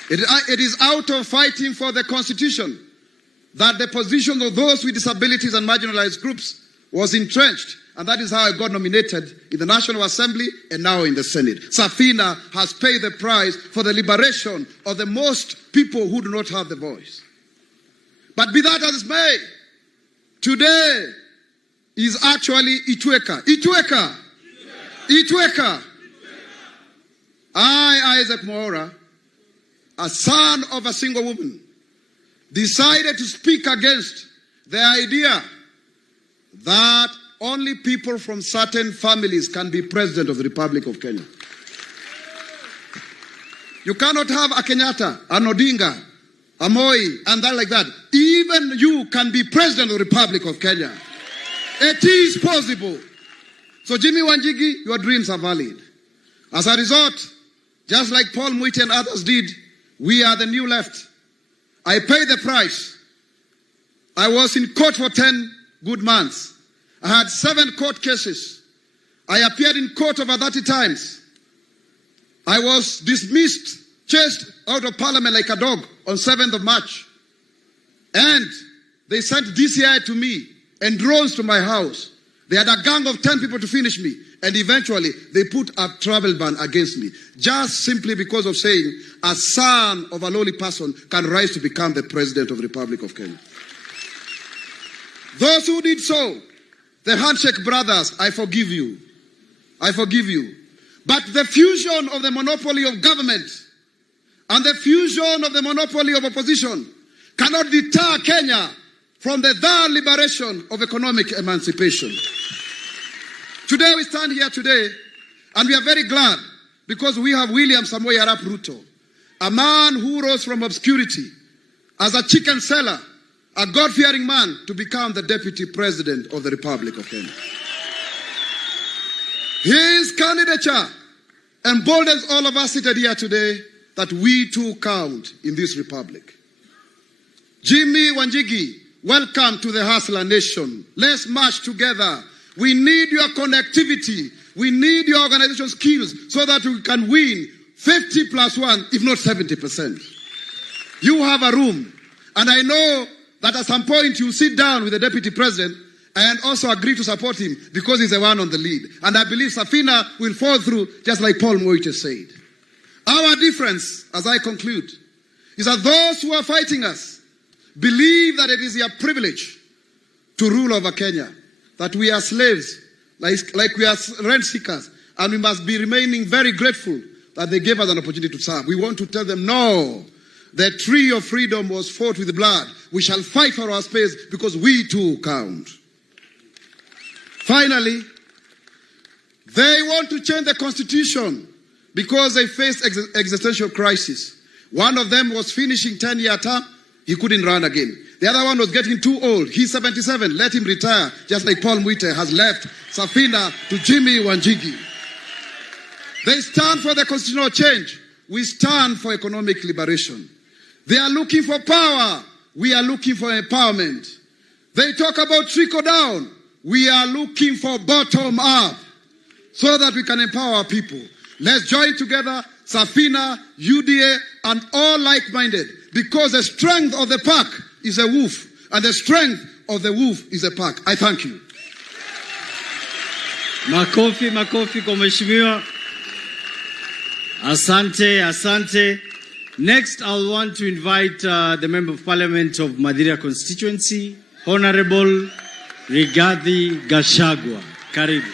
It is out of fighting for the constitution that the position of those with disabilities and marginalized groups was entrenched. And that is how I got nominated in the National Assembly and now in the Senate. Safina has paid the price for the liberation of the most people who do not have the voice. But be that as it may, today is actually Itweka. I, Isaac Mwaura, a son of a single woman, decided to speak against the idea that only people from certain families can be president of the Republic of Kenya. You cannot have a Kenyatta, an Odinga, a Moi, and that like that. Even you can be president of the Republic of Kenya. It is possible. So Jimmy Wanjigi, your dreams are valid. As a result, just like Paul Mwite and others did, we are the new left. I paid the price. I was in court for 10 good months. I had 7 court cases. I appeared in court over 30 times. I was dismissed, chased out of parliament like a dog on 7th of March. And they sent DCI to me and drones to my house. They had a gang of 10 people to finish me. And eventually, they put a travel ban against me. Just simply because of saying a son of a lowly person can rise to become the president of the Republic of Kenya. Those who did so, the handshake brothers, I forgive you. I forgive you. But the fusion of the monopoly of government and the fusion of the monopoly of opposition cannot deter Kenya from the liberation of economic emancipation. Today we stand here today and we are very glad because we have William Samoei Arap Ruto, a man who rose from obscurity as a chicken seller, a God-fearing man, to become the deputy president of the Republic of Kenya. His candidature emboldens all of us seated here today that we too count in this republic. Jimmy Wanjigi, welcome to the Hustler Nation. Let's march together. We need your connectivity. We need your organization skills so that we can win 50 plus 1, if not 70%. You have a room. And I know that at some point you sit down with the deputy president and also agree to support him because he's the one on the lead. And I believe Safina will fall through just like Paul Moite said. Our difference, as I conclude, is that those who are fighting us believe that it is their privilege to rule over Kenya, that we are slaves, like we are rent seekers, and we must be remaining very grateful that they gave us an opportunity to serve. We want to tell them, no, the tree of freedom was fought with blood. We shall fight for our space because we too count. Finally, they want to change the constitution because they faced existential crisis. One of them was finishing 10-year term. He couldn't run again. The other one was getting too old. He's 77. Let him retire, just like Paul Moite has left Safina to Jimmy Wanjigi. They stand for the constitutional change. We stand for economic liberation. They are looking for power. We are looking for empowerment. They talk about trickle down. We are looking for bottom up so that we can empower people. Let's join together, Safina, UDA, and all like-minded, because the strength of the pack is a wolf, and the strength of the wolf is a pack. I thank you. Makofi kwa mheshimiwa. Asante. Next, I'll want to invite the Member of Parliament of Mathira constituency, Honorable Rigathi Gachagua. Karibu.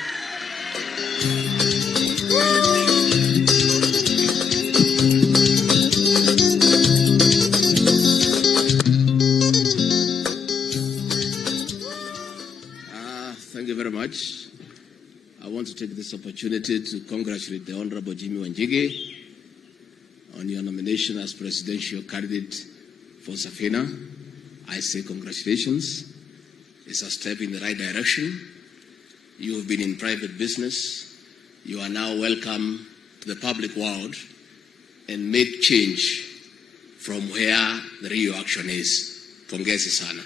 Thank you very much. I want to take this opportunity to congratulate the Honorable Jimmy Wanjigi on your nomination as presidential candidate for Safina. I say congratulations. It's a step in the right direction. You have been in private business. You are now welcome to the public world and make change from where the real action is. Pongezi sana.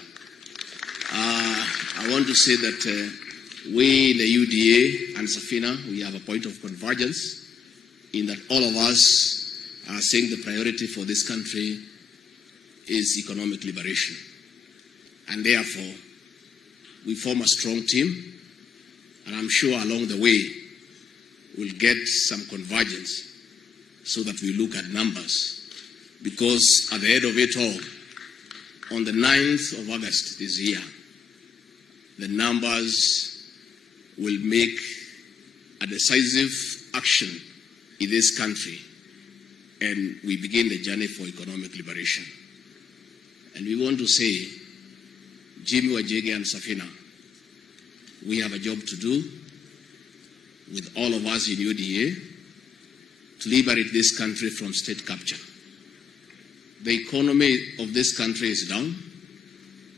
I want to say that we in the UDA and Safina, we have a point of convergence in that all of us are saying the priority for this country is economic liberation. And therefore, we form a strong team, and I'm sure along the way, we'll get some convergence so that we look at numbers. Because at the end of it all, on the 9th of August this year, the numbers will make a decisive action in this country, and we begin the journey for economic liberation. And we want to say, Jimmy Wanjigi and Safina, we have a job to do with all of us in UDA to liberate this country from state capture. The economy of this country is down.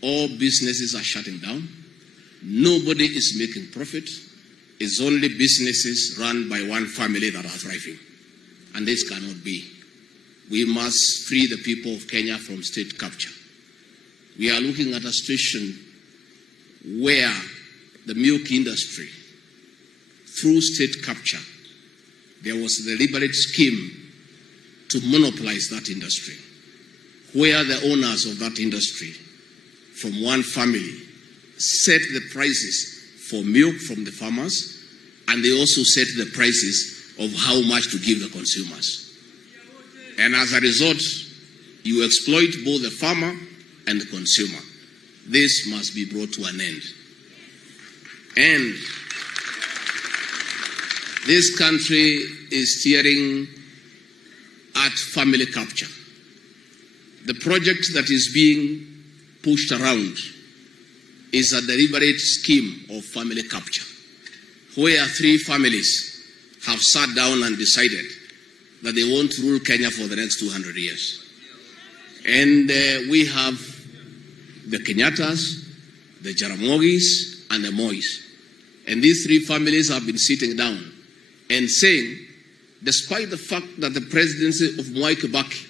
All businesses are shutting down. Nobody is making profit. It's only businesses run by one family that are thriving. And this cannot be. We must free the people of Kenya from state capture. We are looking at a situation where the milk industry, through state capture, there was a deliberate scheme to monopolize that industry, where the owners of that industry, from one family, set the prices for milk from the farmers, and they also set the prices of how much to give the consumers. And as a result, you exploit both the farmer and the consumer. This must be brought to an end. And this country is steering at family capture. The project that is being pushed around is a deliberate scheme of family capture, where 3 families have sat down and decided that they want to rule Kenya for the next 200 years. And we have the Kenyattas, the Jaramogis, and the Mois. And these 3 families have been sitting down and saying, despite the fact that the presidency of Mwai Kibaki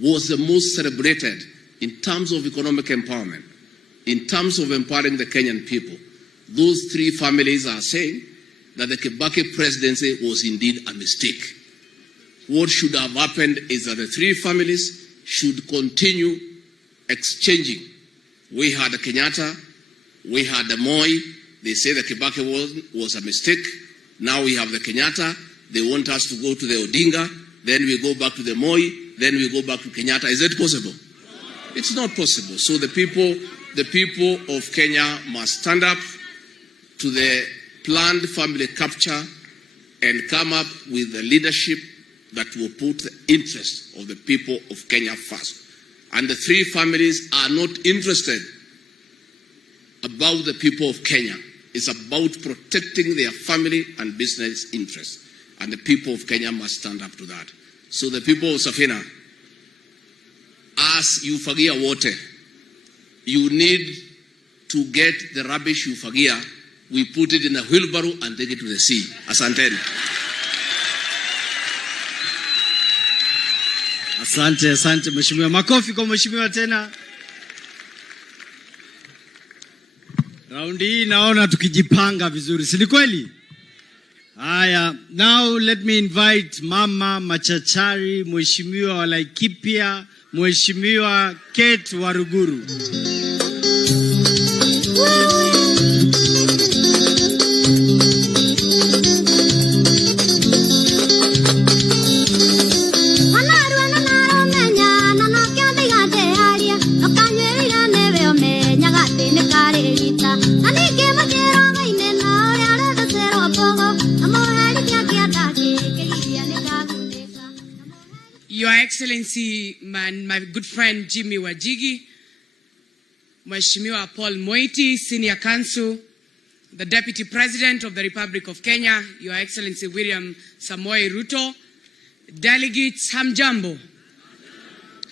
was the most celebrated in terms of economic empowerment, in terms of empowering the Kenyan people, those 3 families are saying that the Kibaki presidency was indeed a mistake. what should have happened is that the three families should continue exchanging. We had the Kenyatta, we had the Moi. They say the Kibaki was a mistake. Now we have the Kenyatta. They want us to go to the Odinga. Then we go back to the Moi. Then we go back to Kenyatta. Is it possible? It's not possible. So the people of Kenya must stand up to the planned family capture and come up with the leadership that will put the interest of the people of Kenya first. And the three families are not interested about the people of Kenya. It's about protecting their family and business interests. And the people of Kenya must stand up to that. So the people of Safina, as you fagia water, you need to get the rubbish you fagia. We put it in a wheelbarrow and take it to the sea. Asante. Asante, asante mheshimiwa. Makofi kwa mheshimiwa tena. Raundi hii naona tukijipanga vizuri. Si kweli? Haya, now let me invite Mama Machachari, mheshimiwa wa Laikipia, mheshimiwa Kate Waruguru. Your Excellency, my good friend Jimmy Wanjigi, Mheshimiwa Paul Moiti, Senior Counsel, the Deputy President of the Republic of Kenya, Your Excellency William Samoei Ruto, Delegates, hamjambo.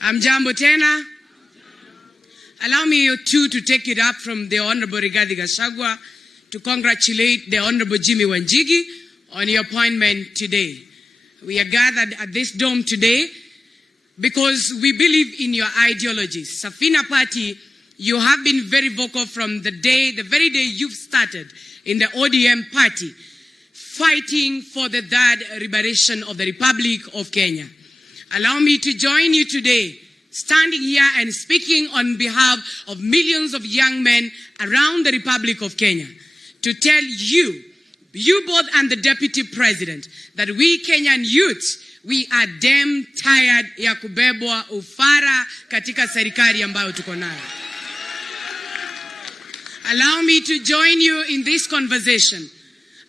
Hamjambo tena. Allow me to take it up from the Honorable Rigathi Gachagua to congratulate the Honorable Jimmy Wanjigi on your appointment today. We are gathered at this dome today because we believe in your ideologies. Safina Party, you have been very vocal from the very day you've started in the ODM party, fighting for the third liberation of the Republic of Kenya. Allow me to join you today, standing here and speaking on behalf of millions of young men around the Republic of Kenya, to tell you both and the Deputy President, that we Kenyan youths, we are damn tired ya kubebwa ufara katika serikali ambayo tuko nayo. Allow me to join you in this conversation.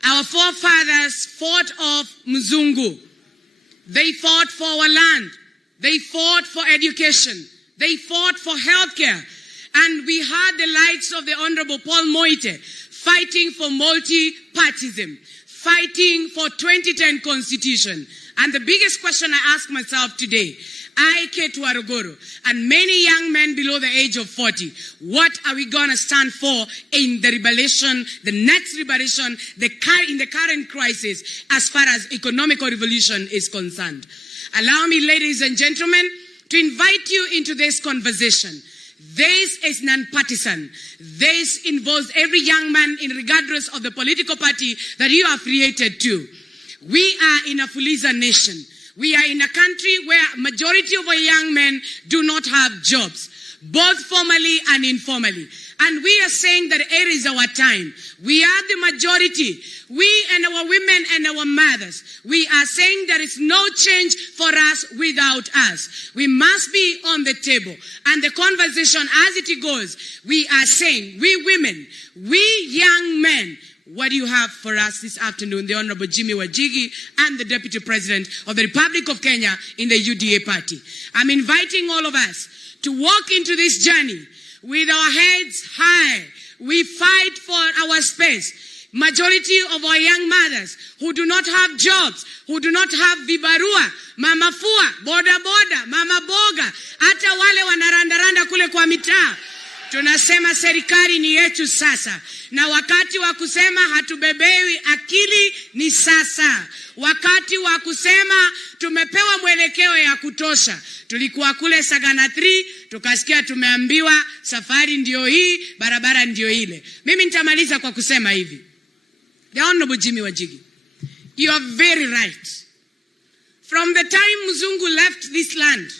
Our forefathers fought off Mzungu. They fought for our land. They fought for education. They fought for healthcare. And we had the likes of the Honorable Paul Moite fighting for multi-partyism, fighting for 2010 constitution. And the biggest question I ask myself today, I, Kate Waruguru, and many young men below the age of 40, what are we going to stand for in the liberation, the next liberation, in the current crisis, as far as economic revolution is concerned? Allow me, ladies and gentlemen, to invite you into this conversation. This is non-partisan. This involves every young man, regardless of the political party that you are affiliated to. We are in a Fuliza nation. We are in a country where majority of our young men do not have jobs, both formally and informally. And we are saying that it is our time. We are the majority. We and our women and our mothers, we are saying there is no change for us without us. We must be on the table. And the conversation as it goes, we are saying, we women, we young men, what do you have for us this afternoon? The Honorable Jimmy Wanjigi and the Deputy President of the Republic of Kenya in the UDA party. I'm inviting all of us to walk into this journey with our heads high. We fight for our space. Majority of our young mothers who do not have jobs, who do not have vibarua, mama fua, boda boda, mama boga, hata wale wanarandaranda kule kwa mitaa. Tunasema serikali ni yetu sasa. Na wakati wa kusema hatubebewi akili ni sasa. Wakati wa kusema tumepewa mwelekeo ya kutosha. Tulikuwa kule Sagana 3, tukasikia tumeambiwa safari ndio hii, barabara ndio ile. Mimi nitamaliza kwa kusema hivi. The Honorable Jimmy Wanjigi, you are very right. From the time Muzungu left this land,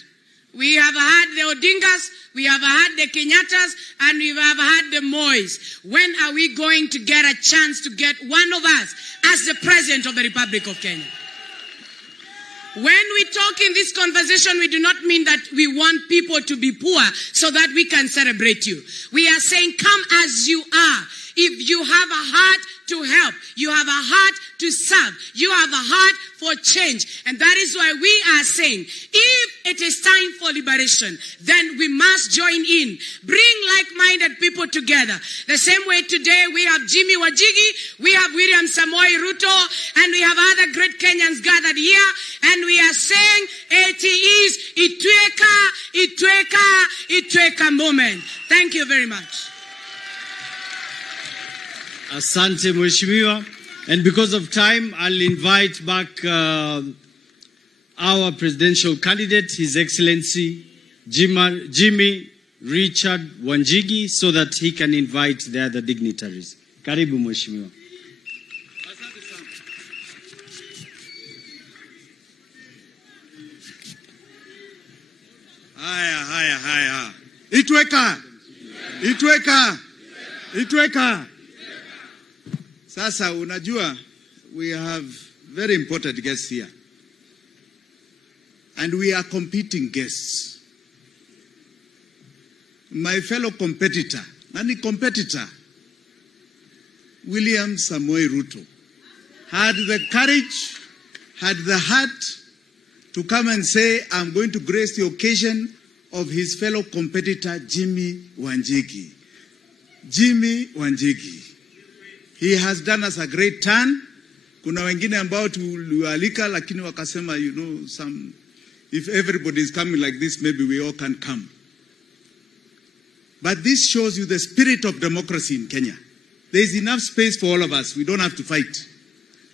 we have had the Odingas, we have had the Kenyatas, and we have had the Mois. When are we going to get a chance to get one of us as the President of the Republic of Kenya? When we talk in this conversation, we do not mean that we want people to be poor so that we can celebrate you. We are saying, come as you are. If you have a heart to help, you have a heart to serve, you have a heart for change. And that is why we are saying, if it is time for liberation, then we must join in. Bring like-minded people together. The same way today we have Jimmy Wanjigi, we have William Samoei Ruto, and we have other great Kenyans gathered here. And we are saying, it is Itweka moment. Thank you very much. Asante Mheshimiwa. And because of time, I'll invite back our presidential candidate, His Excellency Jimmy Richard Wanjigi, so that he can invite the other dignitaries. Karibu Mheshimiwa. Haya. Itweka. Sasa unajua, we have very important guests here. And we are competing guests. My fellow competitor, William Samoei Ruto, had the courage, had the heart to come and say, I'm going to grace the occasion of his fellow competitor, Jimmy Wanjigi. He has done us a great turn. Kuna wengine ambao tulialika lakini wakasema, if everybody is coming like this, maybe we all can come. But this shows you the spirit of democracy in Kenya. There is enough space for all of us. We don't have to fight.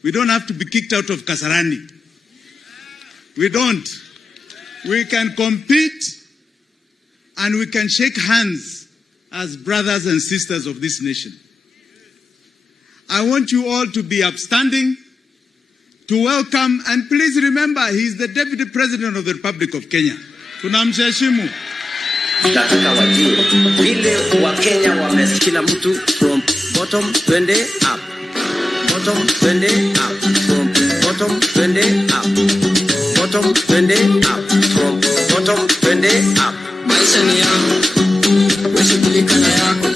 We don't have to be kicked out of Kasarani. We don't. We can compete and we can shake hands as brothers and sisters of this nation. I want you all to be upstanding, to welcome, and please remember, he is the Deputy President of the Republic of Kenya. Tunamheshimu. Nataka wajue vile wa Kenya wamekila mtu from bottom twende up, bottom twende up, from bottom twende up, bottom twende up, from bottom twende up. Maisha ni yangu, wewe shughulika na yako,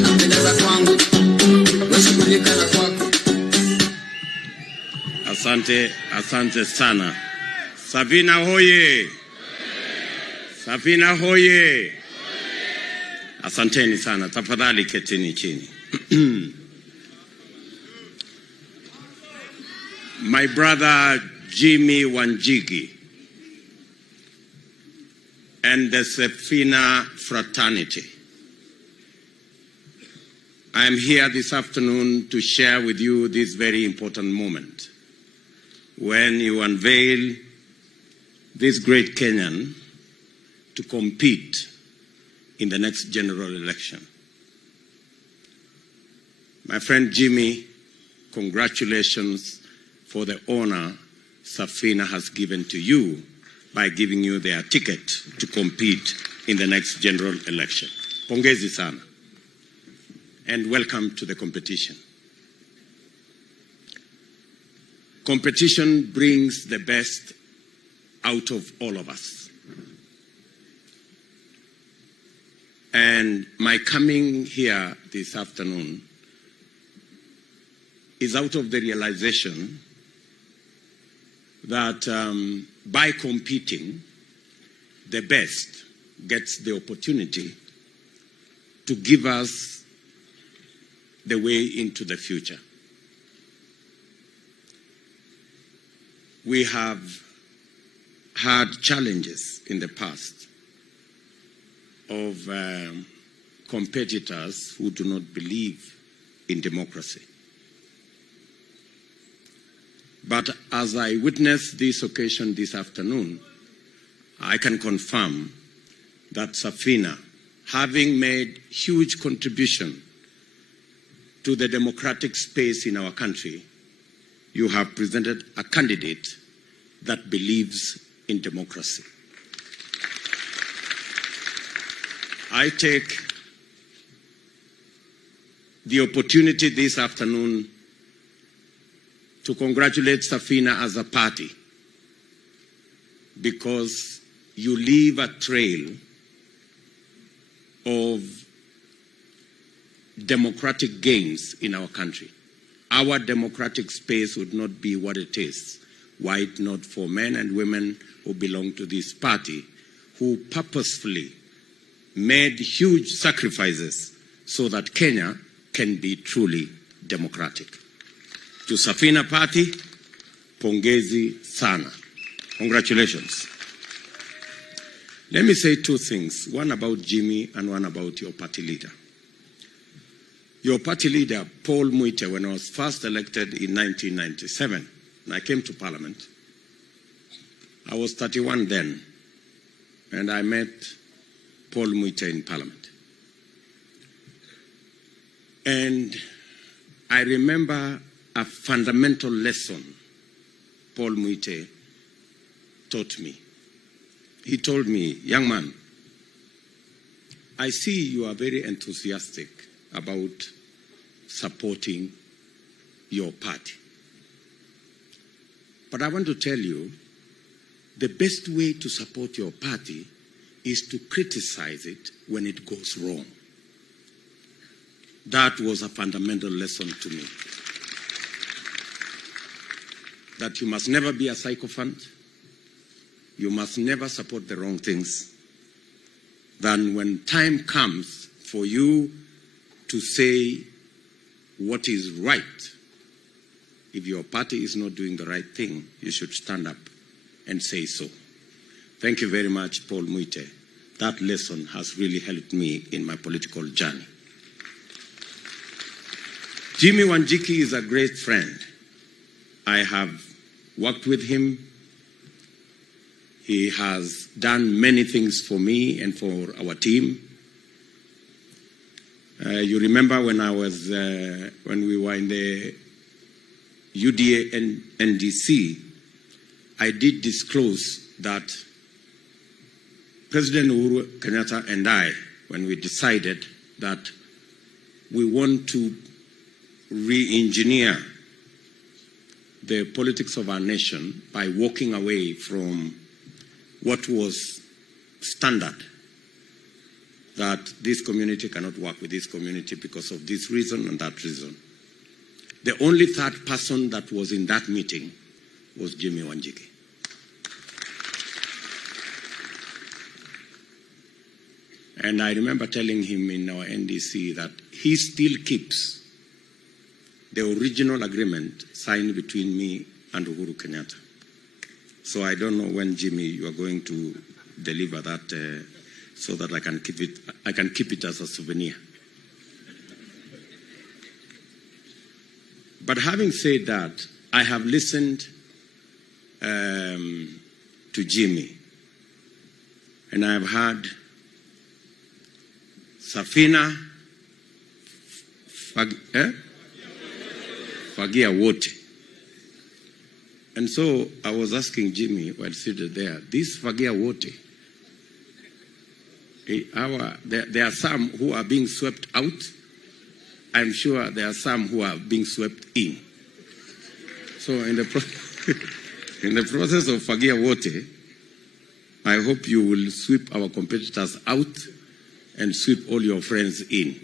napenda kwangu. Asante sana. Safina hoye. Safina hoye. Asanteni sana. Tafadhali ketini chini. My brother Jimmy Wanjigi and the Safina fraternity, I am here this afternoon to share with you this very important moment when you unveil this great Kenyan to compete in the next general election. My friend Jimmy, congratulations for the honor Safina has given to you by giving you their ticket to compete in the next general election. Pongezi sana. And welcome to the competition. Competition brings the best out of all of us. And my coming here this afternoon is out of the realization that by competing, the best gets the opportunity to give us the way into the future. We have had challenges in the past of competitors who do not believe in democracy. But as I witnessed this occasion this afternoon, I can confirm that Safina, having made huge contribution to the democratic space in our country, you have presented a candidate that believes in democracy. I take the opportunity this afternoon to congratulate Safina as a party, because you leave a trail of democratic gains in our country. Our democratic space would not be what it is were it not for men and women who belong to this party, who purposefully made huge sacrifices so that Kenya can be truly democratic. To Safina Party, pongezi sana. Congratulations. Let me say two things, one about Jimmy and one about your party leader. Your party leader, Paul Muite, when I was first elected in 1997, and I came to Parliament, I was 31 then, and I met Paul Muite in Parliament. And I remember a fundamental lesson Paul Muite taught me. He told me, young man, I see you are very enthusiastic about supporting your party. But I want to tell you, the best way to support your party is to criticize it when it goes wrong. That was a fundamental lesson to me. That you must never be a sycophant. You must never support the wrong things. Then when time comes for you to say what is right, if your party is not doing the right thing, you should stand up and say so. Thank you very much, Paul Muite. That lesson has really helped me in my political journey. Jimmy Wanjigi is a great friend. I have worked with him. He has done many things for me and for our team. You remember when we were in the UDA and NDC, I did disclose that President Uhuru Kenyatta and I, when we decided that we want to re-engineer the politics of our nation by walking away from what was standard, that this community cannot work with this community because of this reason and that reason. The only third person that was in that meeting was Jimmy Wanjigi. And I remember telling him in our NDC that he still keeps the original agreement signed between me and Uhuru Kenyatta. So I don't know when, Jimmy, you are going to deliver that so that I can keep it as a souvenir. But having said that, I have listened to Jimmy, and I have heard Safina, Fagia Wote. And so I was asking Jimmy while seated there, this Fagia Wote, there are some who are being swept out. I'm sure there are some who are being swept in. So in the process of Fagia Wote, I hope you will sweep our competitors out and sweep all your friends in.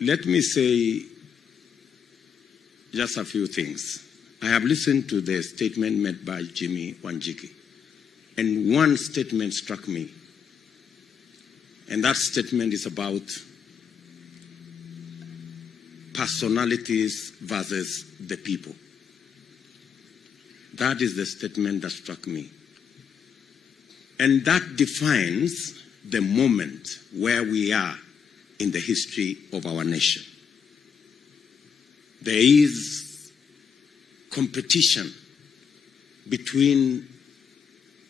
Let me say just a few things. I have listened to the statement made by Jimmy Wanjigi, and one statement struck me, and that statement is about personalities versus the people. That is the statement that struck me. And that defines the moment where we are in the history of our nation. There is competition between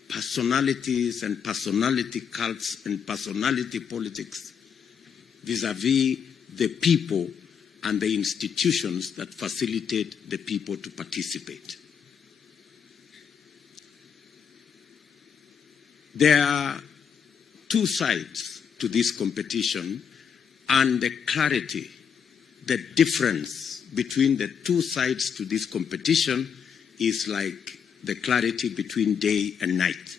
personalities and personality cults and personality politics vis-a-vis the people and the institutions that facilitate the people to participate. There are two sides to this competition, and the clarity, the difference between the two sides to this competition is like the clarity between day and night.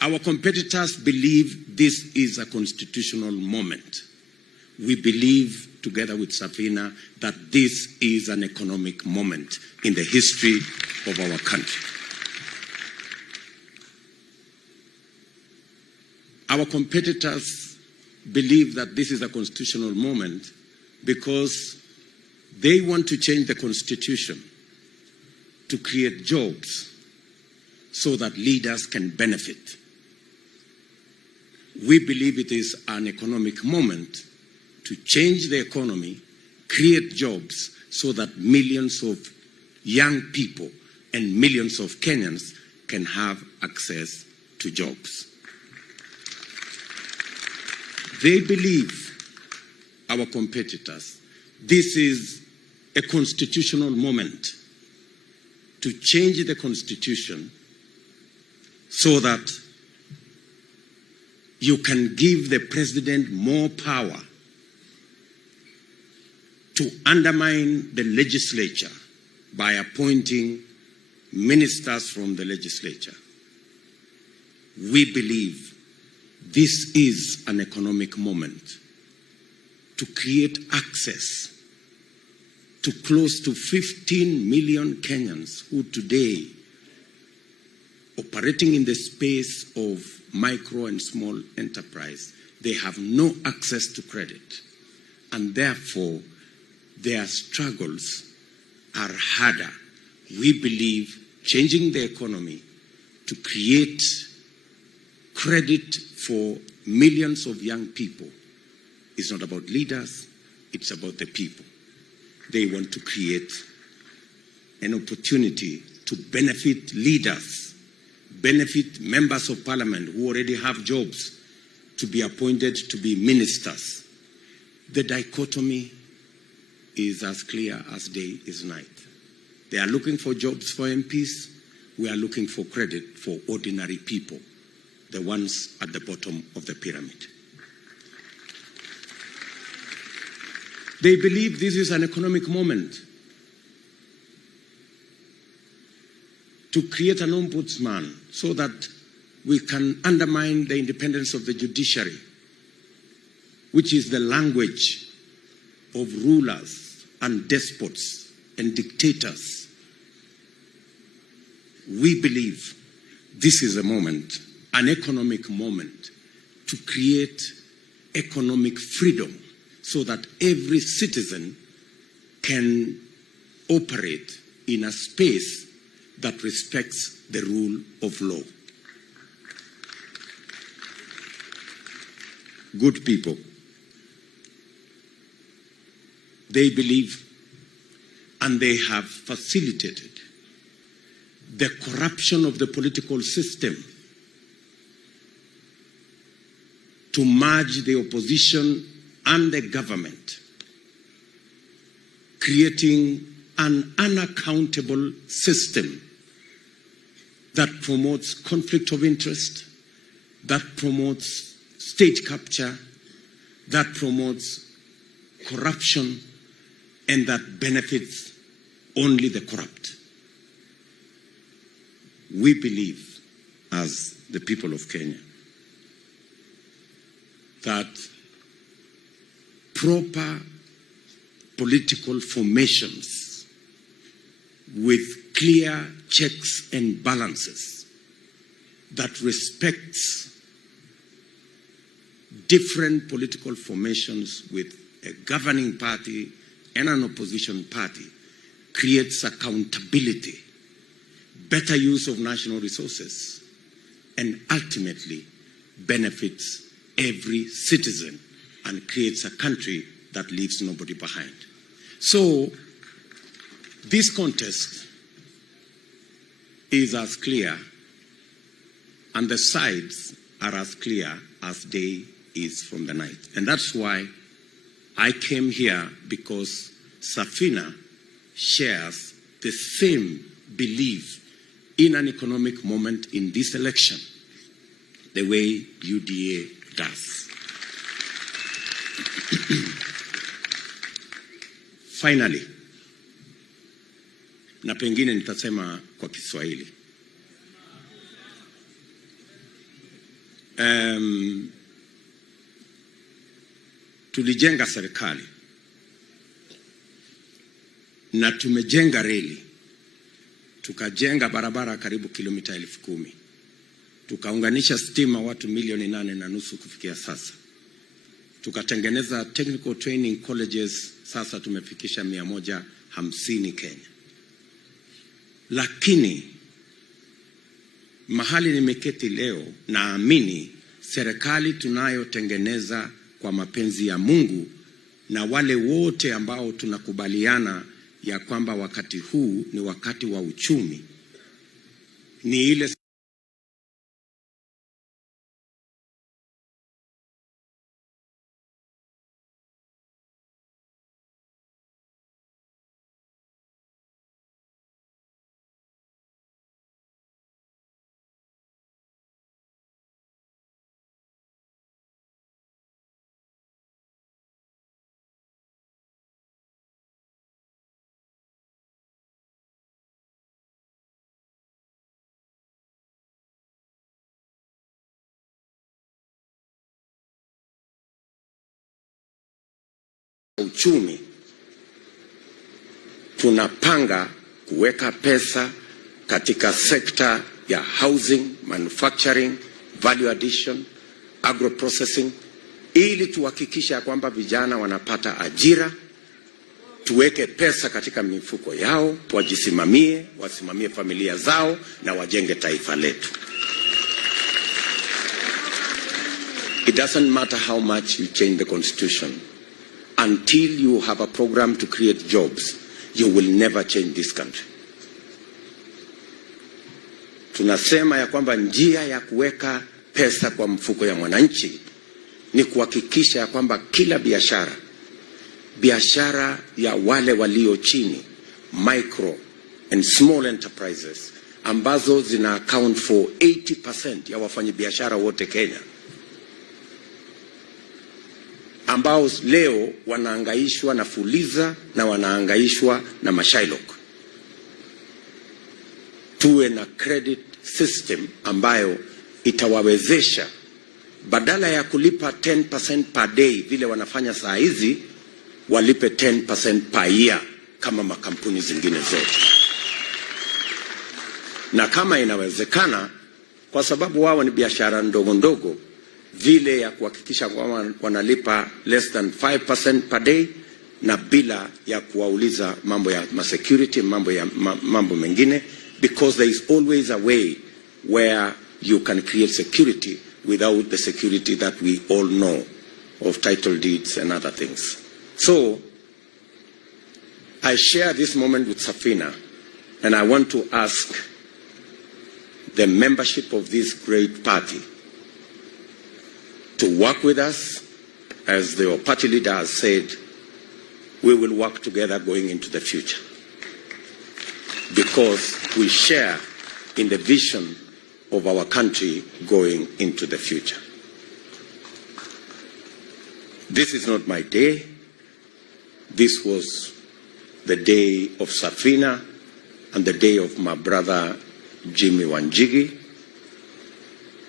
Our competitors believe this is a constitutional moment. We believe, together with Safina, that this is an economic moment in the history of our country. Our competitors believe that this is a constitutional moment because they want to change the constitution to create jobs so that leaders can benefit. We believe it is an economic moment to change the economy, create jobs so that millions of young people and millions of Kenyans can have access to jobs. They believe, our competitors, this is a constitutional moment to change the constitution so that you can give the president more power to undermine the legislature by appointing ministers from the legislature. We believe this is an economic moment to create access to close to 15 million Kenyans who today, operating in the space of micro and small enterprise, they have no access to credit. And therefore, their struggles are harder. We believe changing the economy to create credit for millions of young people is not about leaders, it's about the people. They want to create an opportunity to benefit leaders, benefit members of parliament who already have jobs to be appointed to be ministers. The dichotomy is as clear as day is night. They are looking for jobs for MPs. We are looking for credit for ordinary people, the ones at the bottom of the pyramid. They believe this is an economic moment to create an ombudsman so that we can undermine the independence of the judiciary, which is the language of rulers and despots and dictators. We believe this is a moment, an economic moment, to create economic freedom so that every citizen can operate in a space that respects the rule of law. Good people, they believe and they have facilitated the corruption of the political system to merge the opposition and the government, creating an unaccountable system that promotes conflict of interest, that promotes state capture, that promotes corruption, and that benefits only the corrupt. We believe, as the people of Kenya, that proper political formations with clear checks and balances that respects different political formations with a governing party and an opposition party creates accountability, better use of national resources, and ultimately benefits every citizen and creates a country that leaves nobody behind. So, this contest is as clear, and the sides are as clear as day is from the night. And that's why I came here because Safina shares the same belief in an economic moment in this election, the way UDA does. Finally, na pengine nitasema kwa Kiswahili. Tulijenga serikali na tumejenga reli, tukajenga barabara karibu kilomita 10,000, tukaunganisha stima watu 8.5 kufikia sasa, tukatengeneza technical training colleges, sasa tumefikisha 150 Kenya. Lakini mahali nimeketi leo, naamini serikali tunayotengeneza kwa mapenzi ya Mungu na wale wote ambao tunakubaliana ya kwamba wakati huu ni wakati wa uchumi, ni ile uchumi. Tunapanga kuweka pesa katika sekta ya housing, manufacturing, value addition, agro processing, ili tuhakikisha kwamba vijana wanapata ajira, tuweke pesa katika mifuko yao, wajisimamie, wasimamie familia zao na wajenge taifa letu. It doesn't matter how much you change the constitution. Until you have a program to create jobs, you will never change this country. Tunasema ya kwamba njia ya kuweka pesa kwa mfuko ya mwananchi ni kuhakikisha ya kwamba kila biashara ya wale walio chini, micro and small enterprises, ambazo zina account for 80% ya wafanyabiashara wote Kenya, ambao leo wanaangaishwa na Fuliza na wanaangaishwa na Mashailok. Tuwe na credit system ambayo itawawezesha, badala ya kulipa 10% per day vile wanafanya saa hizi, walipe 10% per year kama makampuni zingine zote. Na kama inawezekana, kwa sababu wao ni biashara ndogo ndogo, vile ya kuhakikisha kwamba wanalipa less than 5% per day, na bila ya kuwauliza mambo ya security, mambo mengine, because there is always a way where you can create security without the security that we all know of title deeds and other things. So I share this moment with Safina, and I want to ask the membership of this great party to work with us. As the party leader has said, we will work together going into the future, because we share in the vision of our country going into the future. This is not my day. This was the day of Safina and the day of my brother Jimmy Wanjigi.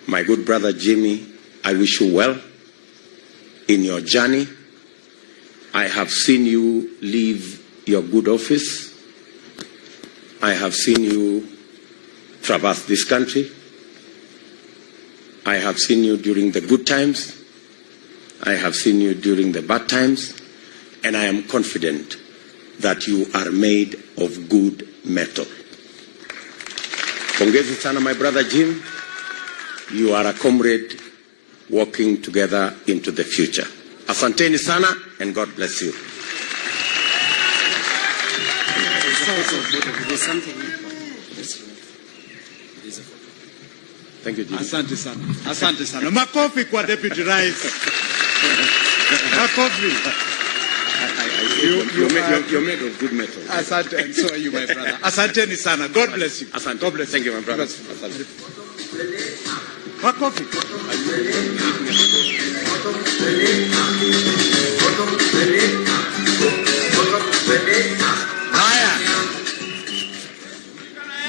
My good brother Jimmy, I wish you well in your journey. I have seen you leave your good office. I have seen you traverse this country. I have seen you during the good times. I have seen you during the bad times. And I am confident that you are made of good metal. Pongezi sana, my brother Jim. You are a comrade walking together into the future. Asanteni sana, and God bless you. Thank you, Jim. Asante sana. Asante sana. Makofi kwa Deputy Rais. Makofi. You're made of good metal. Asante, and so are you, my brother. Asante ni sana. God bless you. Asante. God bless you. Thank you, my brother. Asante. Makofi.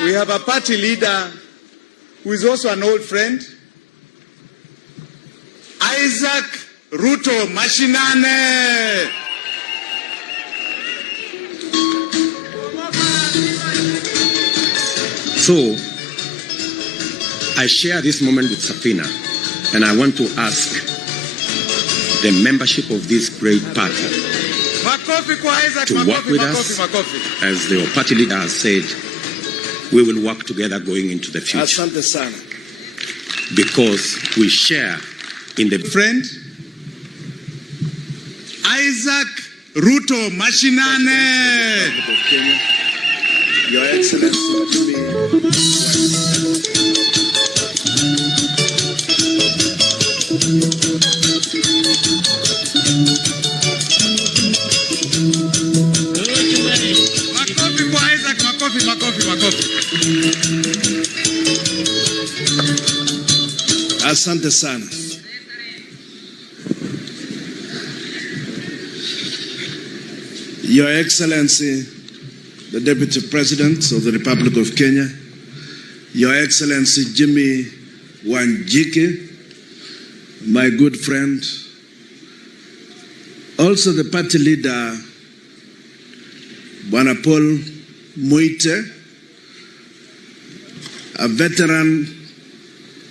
We have a party leader who is also an old friend, Isaac Ruto Mashinane. So, I share this moment with Safina, and I want to ask the membership of this great party to work with us. As the party leader has said, we will work together going into the future. Asante sana. Because we share in the friend, Isaac Ruto Mashinane. Your Excellency, Makofi kwa Isaac, makofi. asante sana. Your Excellency, the Deputy President of the Republic of Kenya, Your Excellency Jimmy Wanjigi, my good friend, also the party leader, Bwana Paul Muite, a veteran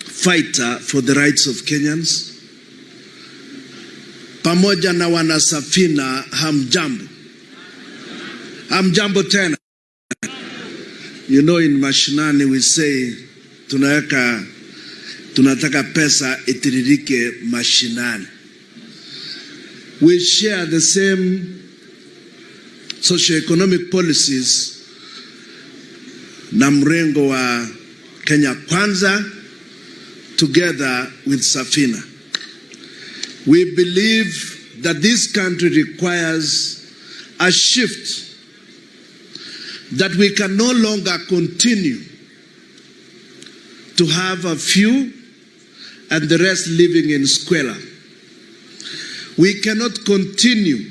fighter for the rights of Kenyans, pamoja na wana Safina, hamjambo. Hamjambo tena. You know, in mashinani we say tunataka pesa itiririke mashinani. We share the same socio-economic policies na mrengo wa Kenya Kwanza together with Safina. We believe that this country requires a shift, that we can no longer continue to have a few and the rest living in squalor. We cannot continue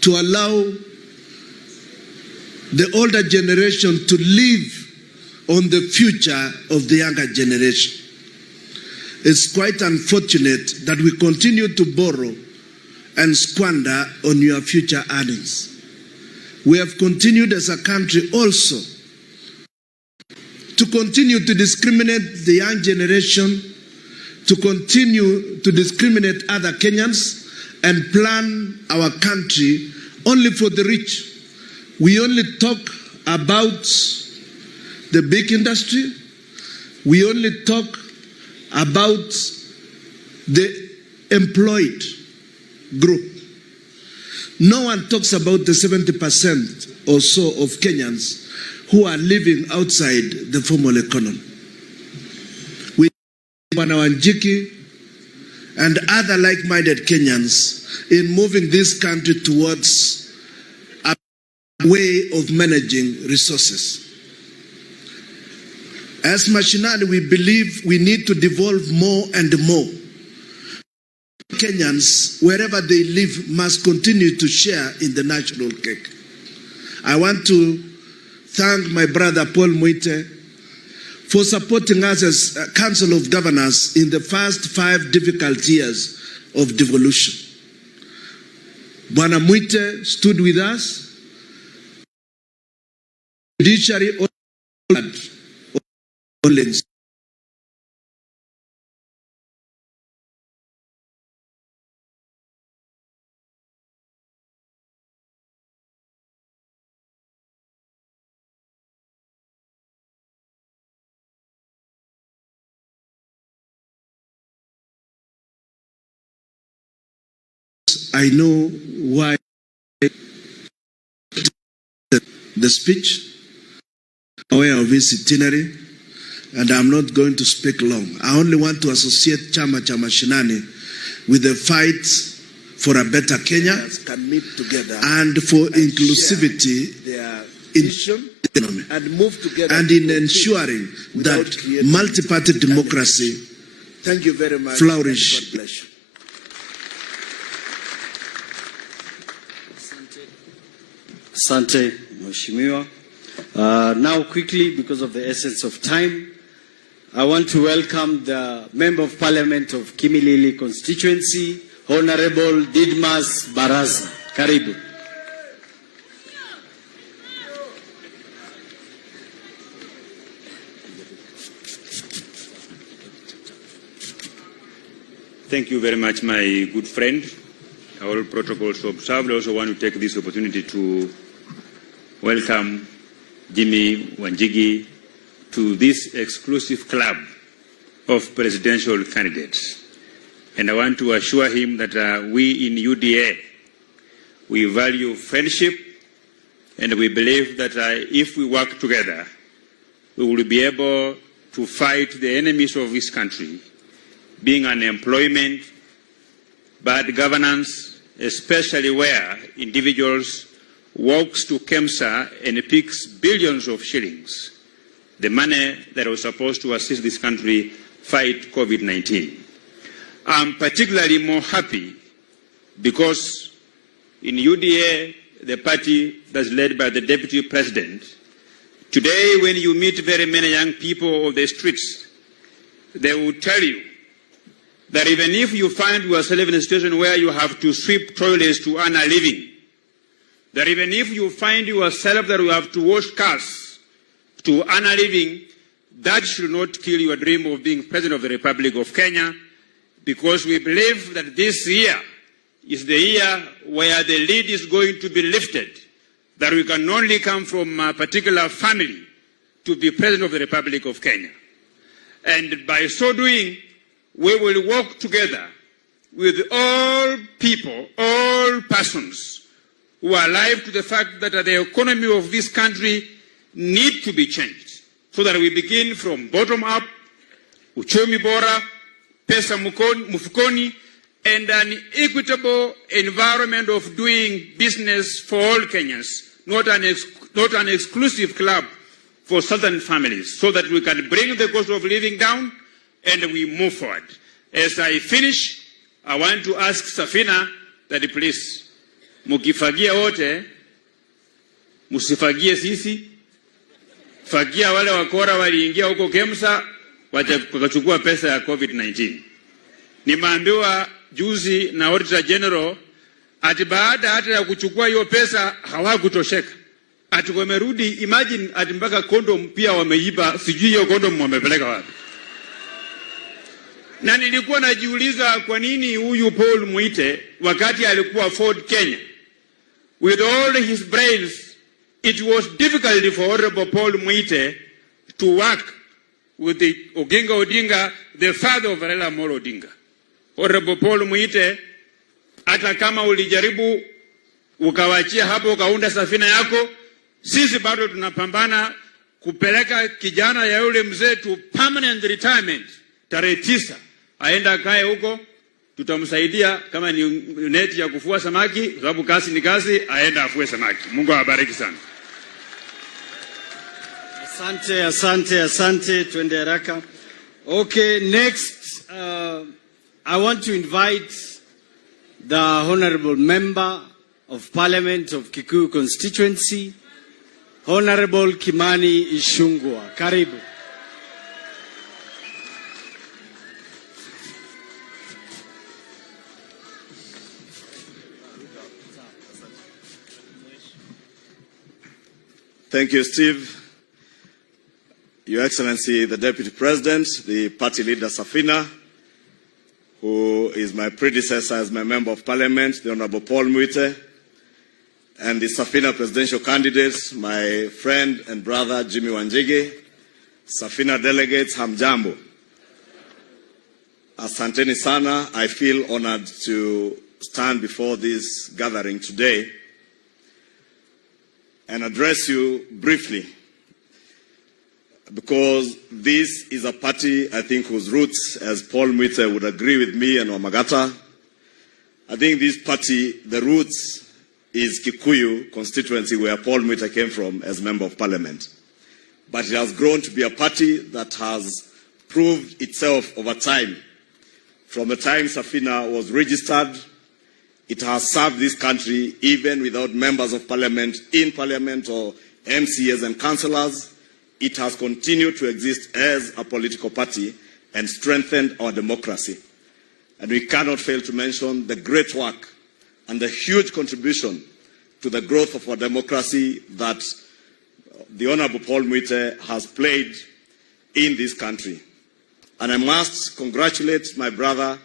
to allow the older generation to live on the future of the younger generation. It's quite unfortunate that we continue to borrow and squander on your future earnings. We have continued as a country also to continue to discriminate the young generation, to continue to discriminate other Kenyans, and plan our country only for the rich. We only talk about the big industry. We only talk about the employed group. No one talks about the 70% or so of Kenyans who are living outside the formal economy. We Wanjigi and other like-minded Kenyans in moving this country towards a way of managing resources. As Mashinani, we believe we need to devolve more and more. Kenyans, wherever they live, must continue to share in the national cake. I want to thank my brother Paul Muite for supporting us as Council of Governors in the first 5 difficult years of devolution. Bwana Muite stood with us. Judiciary I know why the speech, aware of his itinerary, and I'm not going to speak long. I only want to associate Chama cha Mashinani with the fight for a better Kenya can meet together and for inclusivity their in vision economy and move together and in ensuring that multi-party democracy Thank you very much. flourish. God bless you. Asante, Mheshimiwa. Now quickly, because of the essence of time, I want to welcome the Member of Parliament of Kimilili constituency, Honorable Didmas Baraza. Karibu. Thank you very much, my good friend. All protocols observed. I also want to take this opportunity to welcome Jimmy Wanjigi to this exclusive club of presidential candidates. And I want to assure him that we in UDA, we value friendship, and we believe that if we work together, we will be able to fight the enemies of this country, being unemployment, bad governance, especially where individuals walks to KEMSA and picks billions of shillings, the money that was supposed to assist this country fight COVID-19. I'm particularly more happy because in UDA, the party that's led by the Deputy President, today when you meet very many young people on the streets, they will tell you that even if you find yourself in a situation where you have to sweep toilets to earn a living, that even if you find yourself that you have to wash cars to earn a living, that should not kill your dream of being President of the Republic of Kenya, because we believe that this year is the year where the lead is going to be lifted, that we can only come from a particular family to be President of the Republic of Kenya. And by so doing, we will work together with all people, all persons who are alive to the fact that the economy of this country needs to be changed, so that we begin from bottom up, uchumi bora, pesa mufukoni, and an equitable environment of doing business for all Kenyans, not an exclusive club for certain families, so that we can bring the cost of living down and we move forward. As I finish, I want to ask Safina that please, mukifagia wote, musifagie sisi, fagia wale wakora waliingia huko KEMSA, wakachukua pesa ya COVID-19. Nimeambiwa juzi na Auditor General, ati baada hata ya kuchukua hiyo pesa hawakutosheka. Ati wamerudi, imagine ati mpaka kondom pia wameiba, sijui hiyo kondom wamepeleka wapi. Na nilikuwa najiuliza kwa nini huyu Paul Muite wakati alikuwa Ford Kenya, with all his brains, it was difficult for Honorable Paul Muite to work with the Oginga Odinga, the father of Raila Amolo Odinga. Honorable Paul Muite, hata kama ulijaribu ukawachia hapo ukaunda Safina yako, sisi bado tunapambana kupeleka kijana ya yule mzee to permanent retirement tarehe 9. Aenda kae huko, tutamsaidia kama ni neti ya kufua samaki, sababu kazi ni kazi, aenda afue samaki. Mungu awabariki sana. Asante, asante, asante, twende haraka. Okay, next, I want to invite the Honorable Member of Parliament of Kikuyu constituency, Honorable Kimani Ichung'wah. Karibu. Thank you, Steve. Your Excellency, the Deputy President, the party leader Safina, who is my predecessor as my Member of Parliament, the Honorable Paul Muite, and the Safina presidential candidates, my friend and brother Jimmy Wanjigi, Safina delegates, hamjambo. Asanteni sana. I feel honored to stand before this gathering today and address you briefly, because this is a party, I think, whose roots, as Paul Muite would agree with me and Wamagata, I think this party, the roots is Kikuyu constituency where Paul Mwite came from as Member of Parliament. But it has grown to be a party that has proved itself over time. From the time Safina was registered, it has served this country even without members of Parliament in Parliament or MCAs and councillors. It has continued to exist as a political party and strengthened our democracy. And we cannot fail to mention the great work and the huge contribution to the growth of our democracy that the Honorable Paul Mwite has played in this country. And I must congratulate my brother,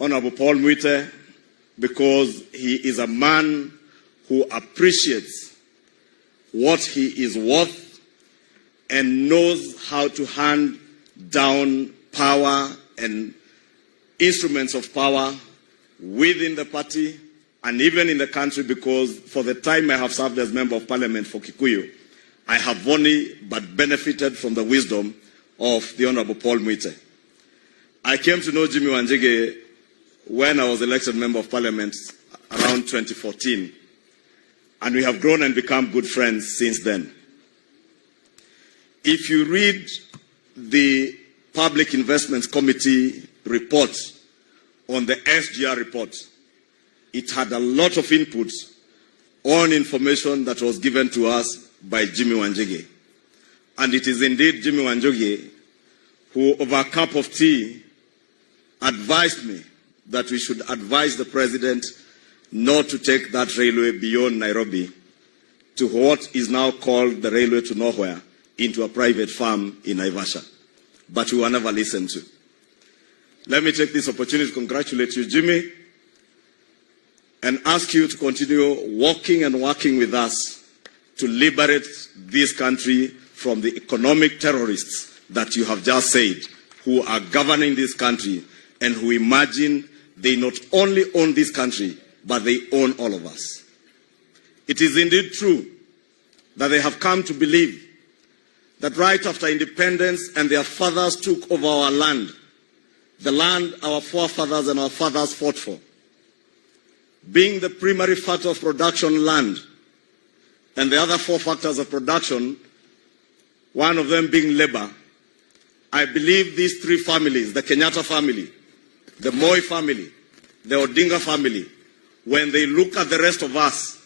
Honorable Paul Mwite, because he is a man who appreciates what he is worth and knows how to hand down power and instruments of power within the party and even in the country, because for the time I have served as Member of Parliament for Kikuyu, I have only but benefited from the wisdom of the Honorable Paul Mwite. I came to know Jimmy Wanjigi when I was elected Member of Parliament around 2014, and we have grown and become good friends since then. If you read the Public Investments Committee report on the SGR report, it had a lot of input on information that was given to us by Jimmy Wanjigi. And it is indeed Jimmy Wanjigi who, over a cup of tea, advised me that we should advise the President not to take that railway beyond Nairobi to what is now called the railway to nowhere, into a private farm in Naivasha. But we were never listened to. Let me take this opportunity to congratulate you, Jimmy, and ask you to continue walking and working with us to liberate this country from the economic terrorists that you have just said, who are governing this country and who imagine they not only own this country, but they own all of us. It is indeed true that they have come to believe that right after independence and their fathers took over our land, the land our forefathers and our fathers fought for, being the primary factor of production, land, and the other four factors of production, one of them being labor, I believe these three families, the Kenyatta family, the Moi family, the Odinga family, when they look at the rest of us,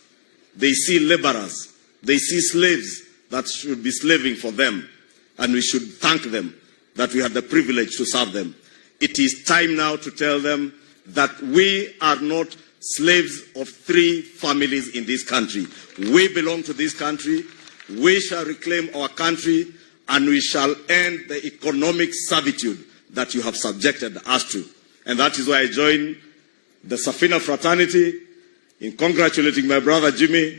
they see laborers, they see slaves that should be slaving for them, and we should thank them that we had the privilege to serve them. It is time now to tell them that we are not slaves of three families in this country. We belong to this country. We shall reclaim our country, and we shall end the economic servitude that you have subjected us to. And that is why I join the Safina fraternity in congratulating my brother Jimmy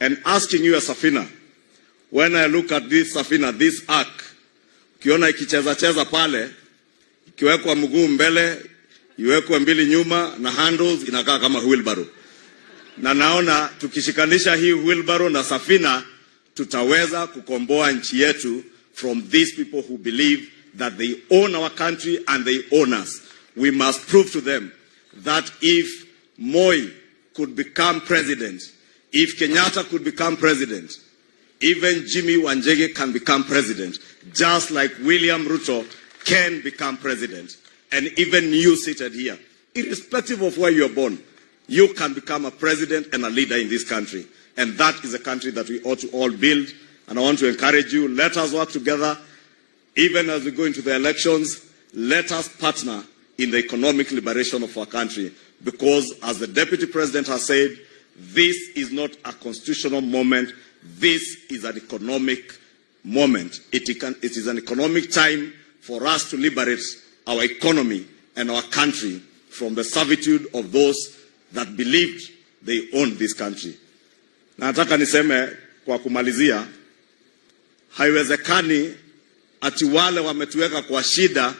and asking you, Safina, when I look at this Safina, this ark, kiona ikicheza pale, ikiwekwa mguu mbele, iwekwe mbili nyuma na handles inakaa kama wheelbarrow. Na naona tukishikanisha hii wheelbarrow na Safina, tutaweza kukomboa nchi yetu from these people who believe that they own our country and they own us. We must prove to them that if Moi could become president, if Kenyatta could become president, even Jimmy Wanjigi can become president, just like William Ruto can become president. And even you seated here, irrespective of where you are born, you can become a president and a leader in this country. And that is a country that we ought to all build. And I want to encourage you, let us work together. Even as we go into the elections, let us partner in the economic liberation of our country. Because as the Deputy President has said, this is not a constitutional moment. This is an economic moment. It is an economic time for us to liberate our economy and our country from the servitude of those that believed they owned this country. Na nataka niseme kwa kumalizia, haiwezekani ati wale wametuweka kwa shida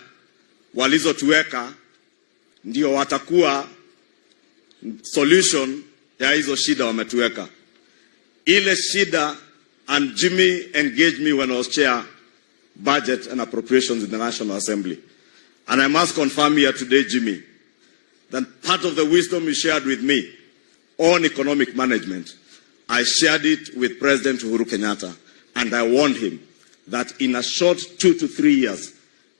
walizotuweka ndio watakuwa solution ya hizo shida wametuweka. Ile shida, and Jimmy engaged me when I was chair budget and appropriations in the National Assembly. And I must confirm here today, Jimmy, that part of the wisdom you shared with me on economic management, I shared it with President Uhuru Kenyatta, and I warned him that in a short 2 to 3 years,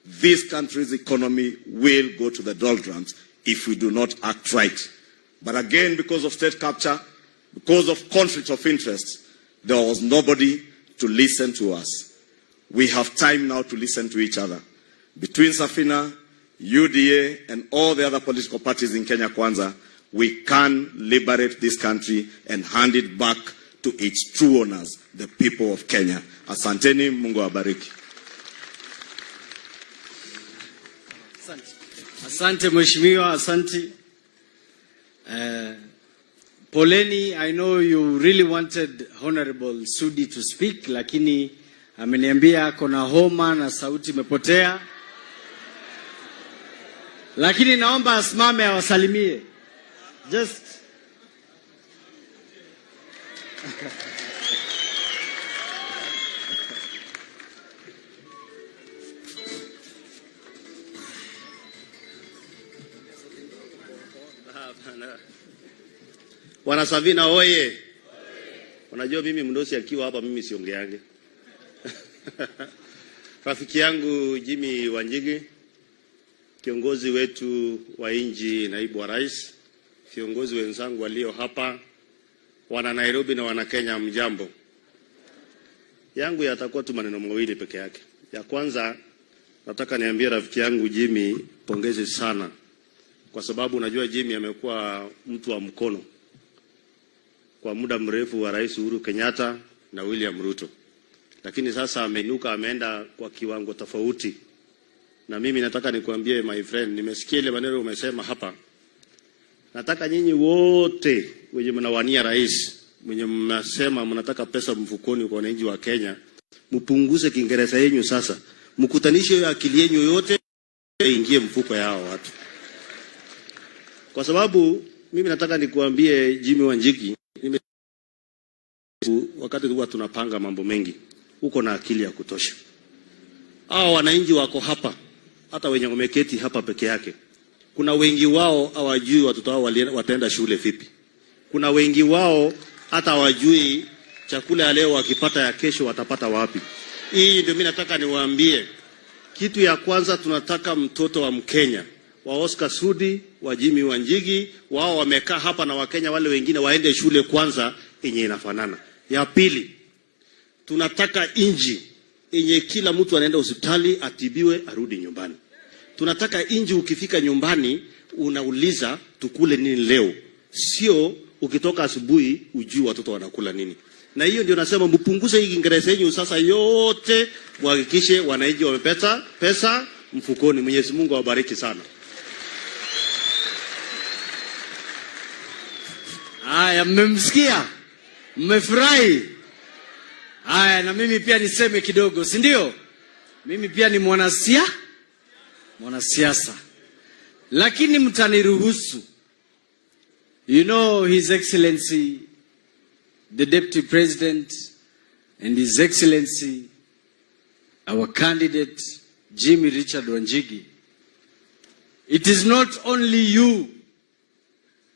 this country's economy will go to the doldrums if we do not act right. But again, because of state capture, because of conflict of interest, there was nobody to listen to us. We have time now to listen to each other. Between Safina, UDA, and all the other political parties in Kenya Kwanza, we can liberate this country and hand it back to its true owners, the people of Kenya. Asanteni, Mungu awabariki. Asante Mheshimiwa, asante. Poleni, I know you really wanted Honorable Sudi to speak, lakini ameniambia kona homa na sauti imepotea. Lakini naomba asimame awasalimie. Just Wana Safina oye. Unajua mimi mdosi akiwa hapa mimi siongeange. Rafiki yangu Jimmy Wanjigi, kiongozi wetu wa inji, naibu wa rais, viongozi wenzangu walio hapa, wana Nairobi na wana Kenya, mjambo. Yangu yatakuwa tu maneno mawili peke yake. Ya kwanza, nataka niambie rafiki yangu Jimmy pongezi sana, kwa sababu unajua Jimmy amekuwa mtu wa mkono kwa muda mrefu wa Rais Uhuru Kenyatta na William Ruto. Lakini sasa ameinuka, ameenda kwa kiwango tofauti. Na mimi nataka nikuambie my friend, nimesikia ile maneno umesema hapa. Nataka nyinyi wote wenye mnawania rais, wenye mnasema mnataka pesa mfukoni kwa wananchi wa Kenya, mpunguze Kiingereza yenu sasa. Mkutanishe hiyo akili yenu yote ingie mfuko yao watu. Kwa sababu mimi nataka nikuambie Jimmy Wanjigi, wakati huwa tunapanga mambo mengi, uko na akili ya kutosha. Hao wananchi wako hapa, hata wenye wameketi hapa peke yake, kuna wengi wao hawajui watoto wao wataenda shule vipi. Kuna wengi wao hata hawajui chakula ya leo wakipata ya kesho watapata wapi. Hii ndio mimi nataka niwaambie. Kitu ya kwanza, tunataka mtoto wa Mkenya, wa Oscar Sudi, wa Jimmy Wanjigi, wao wamekaa hapa na Wakenya wale wengine waende shule kwanza yenye inafanana. Ya pili, tunataka inji yenye kila mtu anaenda hospitali atibiwe arudi nyumbani. Tunataka inji ukifika nyumbani unauliza tukule nini leo, sio ukitoka asubuhi ujui watoto wanakula nini. Na hiyo ndio nasema mpunguze hii Kiingereza yenu sasa yote, muhakikishe wananchi wamepata pesa mfukoni. Mwenyezi Mungu awabariki sana. Haya, mmemsikia? Mmefurahi? Haya, na mimi pia niseme kidogo, si ndio? Mimi pia ni mwanasiasa. Lakini mtaniruhusu. You know, His Excellency the Deputy President and His Excellency our candidate Jimmy Richard Wanjigi. It is not only you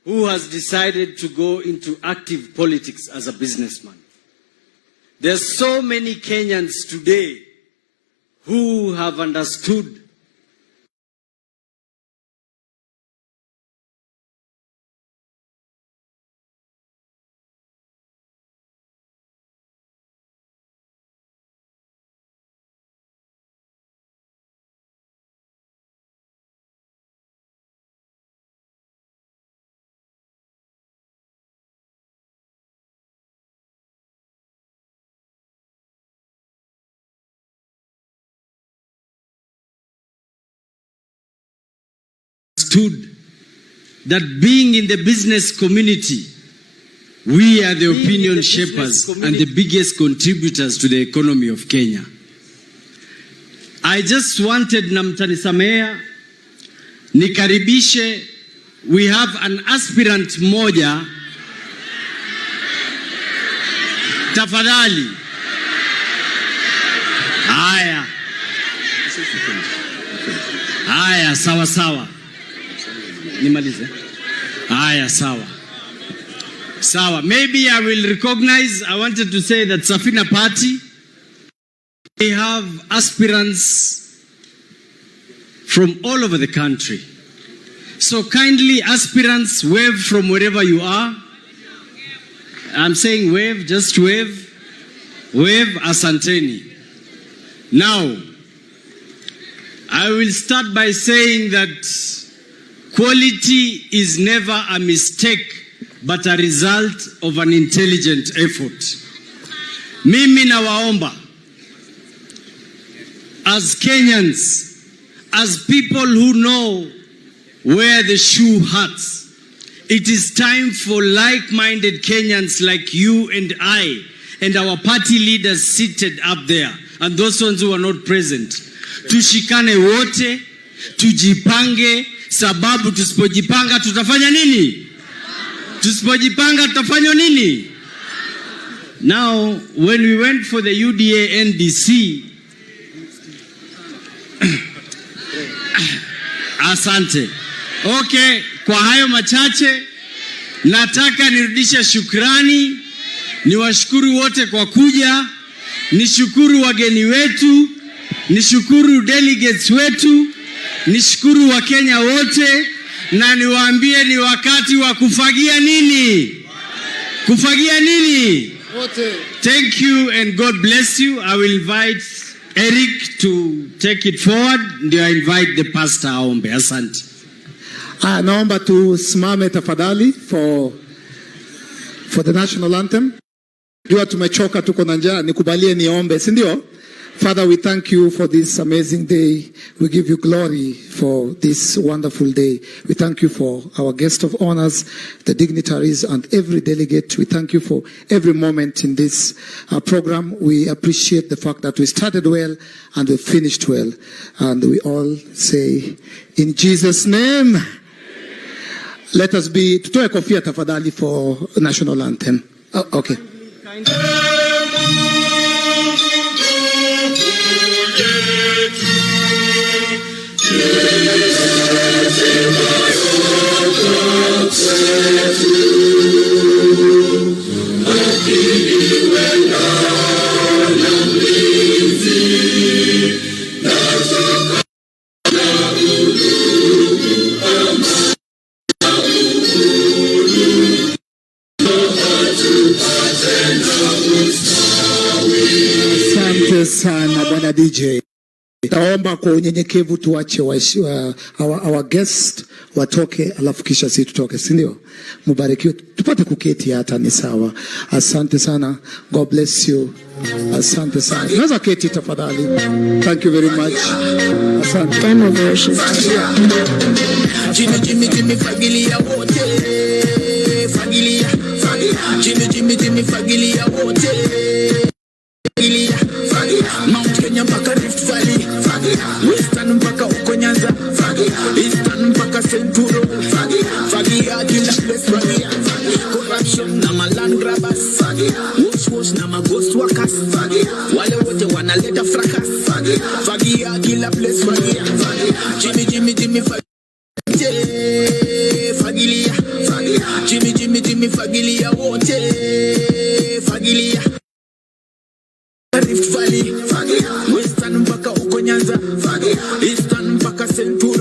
who has decided to go into active politics as a businessman. There are so many Kenyans today who have understood that being in the business community, we are the opinion shapers and the biggest contributors to the economy of Kenya. I just wanted, na mtanisamea, nikaribishe, we have an aspirant moja. Tafadhali. Haya, sawa sawa. nimalize. Haya, sawa. Sawa. Maybe I will recognize, I wanted to say that Safina Party, they have aspirants from all over the country. So kindly, aspirants, wave from wherever you are. I'm saying wave, just wave. Wave, asanteni. Now, I will start by saying that quality is never a mistake, but a result of an intelligent effort. Mimi nawaomba, as Kenyans, as people who know where the shoe hurts, it is time for like-minded Kenyans like you and I, and our party leaders seated up there, and those ones who are not present, tushikane wote, tujipange, sababu tusipojipanga tutafanya nini? Tusipojipanga tutafanya nini? Now, when we went for the UDA NDC, asante. Okay, kwa hayo machache, nataka nirudishe shukrani, niwashukuru wote kwa kuja, nishukuru wageni wetu, nishukuru delegates wetu, nishukuru Wakenya wote, na niwaambie ni wakati wa kufagia nini? Kufagia nini? Thank you and God bless you. I will invite Eric to take it forward. Ndio I invite the pastor aombe. Asante. Naomba tusimame tafadhali for the national anthem. Jua tumechoka, tuko na njaa, nikubalie niombe, si ndio? Father, we thank you for this amazing day. We give you glory for this wonderful day. We thank you for our guest of honors, the dignitaries, and every delegate. We thank you for every moment in this program. We appreciate the fact that we started well and we finished well. And we all say, in Jesus' name, let us be, tutoe kofia tafadhali for national anthem. Oh, okay. Asante sana bwana DJ. Taomba kwa unyenyekevu tuache our guest watoke, alafu kisha sisi tutoke, si ndio? Mubarikiwe, tupate kuketi hata ni sawa. Asante sana. God bless you. Asante sana. Naweza keti tafadhali. Thank you very much. Asante. Demo version. Jimmy fagilia wote. Fagilia. Jimmy fagilia wote. Mount Kenya mpaka Rift Valley, Western mpaka uko Nyanza, Eastern mpaka Central, fagia kila place, fagia corruption na maland grabbers, wash na maghost workers, wale wote wanaleta fracas, fagia kila place, fagia Jimmy fagilia, Jimmy fagilia wote, fagilia Rift Valley, Western mpaka uko Nyanza, Eastern mpaka Central.